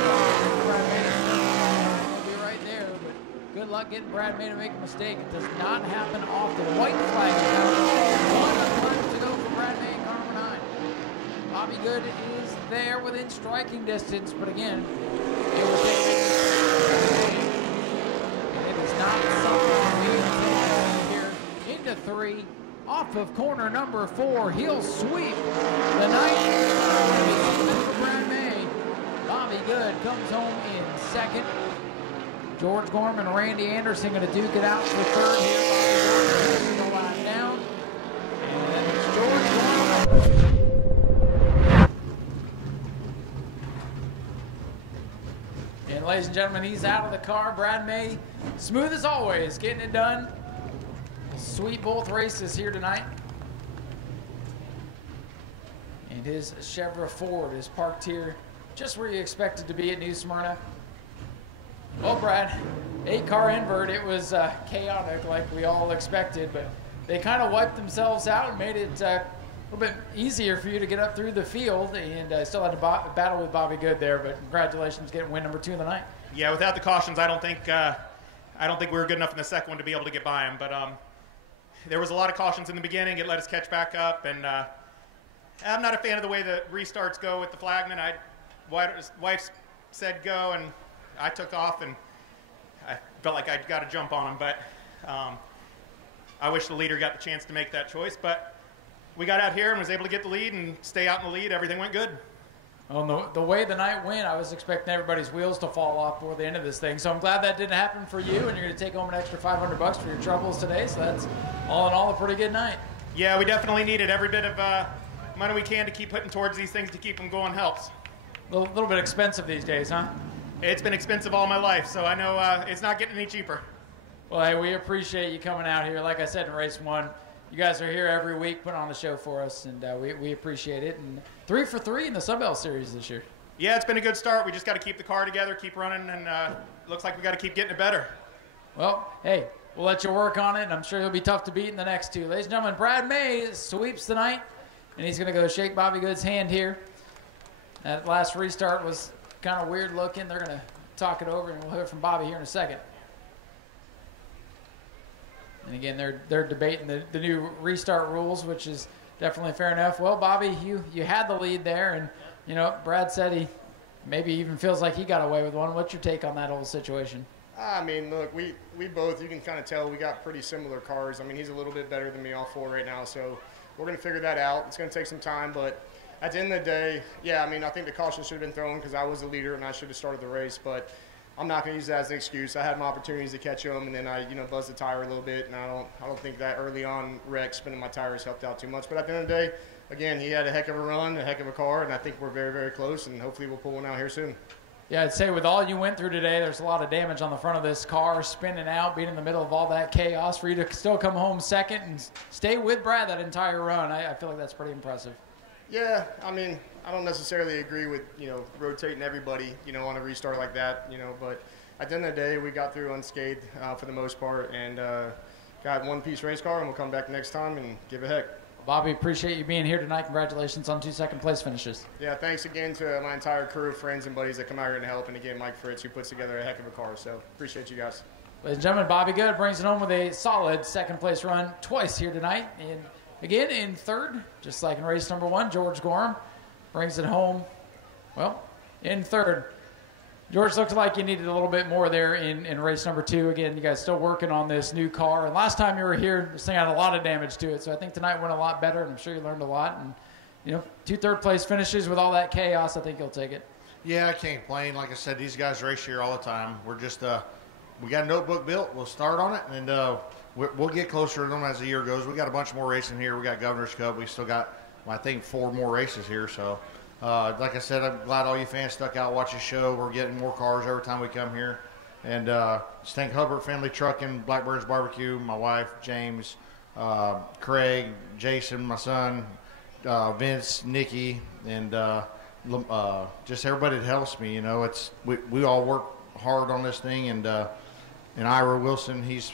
Brad May will be right there, but good luck getting Brad May to make a mistake. It does not happen often. White flag is out. 1 lap to go for Brad May in car number 9. Bobby Good is there within striking distance, but again, it was it is not something here into 3 off of corner number 4. He'll sweep the night. Brad May. Bobby Good comes home in 2nd. George Gorham and Randy Anderson going to duke it out for 3rd here. Bobby Good the line down, and then it's George Gorham. And ladies and gentlemen, he's out of the car. Brad May, smooth as always, getting it done. Sweep both races here tonight. And his Chevrolet Ford is parked here just where you expected to be at New Smyrna. Well, Brad, 8-car invert. It was chaotic like we all expected, but they kind of wiped themselves out and made it a little bit easier for you to get up through the field, and still had to battle with Bobby Good there, but congratulations getting win number 2 of the night. Yeah, without the cautions, I don't think we were good enough in the second one to be able to get by him, but there was a lot of cautions in the beginning. It let us catch back up, and I'm not a fan of the way the restarts go with the flagman. Wife said go, and I took off, and I felt like I got to jump on him, but I wish the leader got the chance to make that choice. But we got out here and was able to get the lead and stay out in the lead. Everything went good. Well, the way the night went, I was expecting everybody's wheels to fall off before the end of this thing. So I'm glad that didn't happen for you, and you're going to take home an extra $500 for your troubles today. So that's all in all a pretty good night. Yeah, we definitely needed every bit of money we can to keep putting towards these things to keep them going helps. A little bit expensive these days, huh? It's been expensive all my life, so I know it's not getting any cheaper. Well, hey, we appreciate you coming out here. Like I said in race 1, you guys are here every week putting on the show for us, and we appreciate it. And 3 for 3 in the Sunbelt Series this year. Yeah, it's been a good start. We just got to keep the car together, keep running, and looks like we got to keep getting it better. Well, hey, we'll let you work on it, and I'm sure you'll be tough to beat in the next 2. Ladies and gentlemen, Brad May sweeps the night, and he's going to go shake Bobby Good's hand here. That last restart was kind of weird looking. They're going to talk it over, and we'll hear from Bobby here in a second. And again, they're debating the new restart rules, which is definitely fair enough. Well, Bobby, you had the lead there, and you know Brad said he maybe even feels like he got away with one. What's your take on that whole situation? I mean, look, we both, you can kind of tell we got pretty similar cars. I mean, he's a little bit better than me all 4 right now, so we're going to figure that out. It's going to take some time, but at the end of the day, yeah, I mean, I think the caution should have been thrown because I was the leader and I should have started the race, but I'm not going to use that as an excuse. I had my opportunities to catch him, and then I, buzzed the tire a little bit, and I don't think that early on wreck, spinning my tires helped out too much. But at the end of the day, again, he had a heck of a run, a heck of a car, and I think we're very, very close, and hopefully we'll pull one out here soon. Yeah, I'd say with all you went through today, there's a lot of damage on the front of this car, spinning out, being in the middle of all that chaos. For you to still come home second and stay with Brad that entire run, I feel like that's pretty impressive. Yeah, I mean, I don't necessarily agree with, rotating everybody, on a restart like that, but at the end of the day, we got through unscathed for the most part, and got one-piece race car, and we'll come back next time and give a heck. Bobby, appreciate you being here tonight. Congratulations on 2 second-place finishes. Yeah, thanks again to my entire crew, friends and buddies that come out here and help, and again, Mike Fritz, who puts together a heck of a car, so appreciate you guys. Ladies and gentlemen, Bobby Good brings it home with a solid second-place run twice here tonight. And again, in third, just like in race number 1, George Gorham brings it home, well, in third. George, looked like you needed a little bit more there in race number 2. Again, you guys still working on this new car. And last time you were here, this thing had a lot of damage to it. So I think tonight went a lot better, and I'm sure you learned a lot. And, 2 third-place finishes with all that chaos, I think you'll take it. Yeah, I can't complain. Like I said, these guys race here all the time. We're just, we got a notebook built. We'll start on it, and we'll get closer to them as the year goes. We got a bunch more racing here. We got Governor's Cup. We still got, I think, 4 more races here. So, like I said, I'm glad all you fans stuck out, watch the show. We're getting more cars every time we come here. And just thank Hubbard Family Trucking, Blackbird's Barbecue, my wife, James, Craig, Jason, my son, Vince, Nikki, and just everybody that helps me. We all work hard on this thing, and Ira Wilson, he's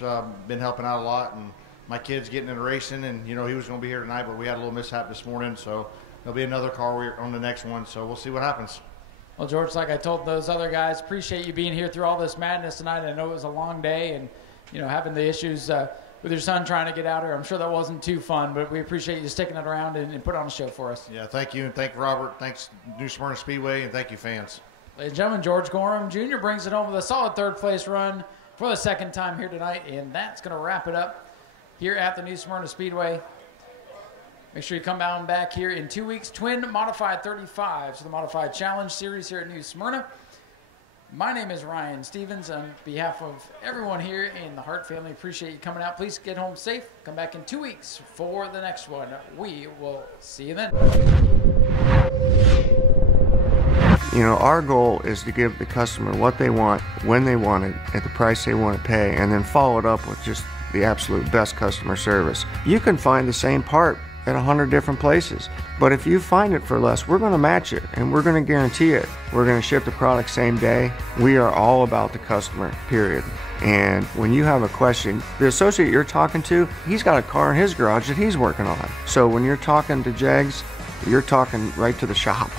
been helping out a lot, and my kid's getting into racing, and he was going to be here tonight, but we had a little mishap this morning, so there'll be another car on the next one, so we'll see what happens. Well, George, like I told those other guys, appreciate you being here through all this madness tonight. I know it was a long day, and having the issues with your son trying to get out here, I'm sure that wasn't too fun, but we appreciate you sticking it around and put on a show for us. Yeah, thank you, and thank Robert. Thanks, New Smyrna Speedway, and thank you, fans. Ladies and gentlemen, George Gorham Jr. brings it home with a solid third-place run for the second time here tonight, and that's going to wrap it up here at the New Smyrna Speedway. Make sure you come down back here in 2 weeks. Twin Modified 35s, so the Modified Challenge Series here at New Smyrna. My name is Ryan Stevens. On behalf of everyone here in the Hart family, appreciate you coming out. Please get home safe. Come back in 2 weeks for the next one. We will see you then. Our goal is to give the customer what they want, when they want it, at the price they want to pay, and then follow it up with just the absolute best customer service. You can find the same part at 100 different places, but if you find it for less, we're going to match it, and we're going to guarantee it. We're going to ship the product same day. We are all about the customer, period. And when you have a question, the associate you're talking to, he's got a car in his garage that he's working on. So when you're talking to Jegs, you're talking right to the shop.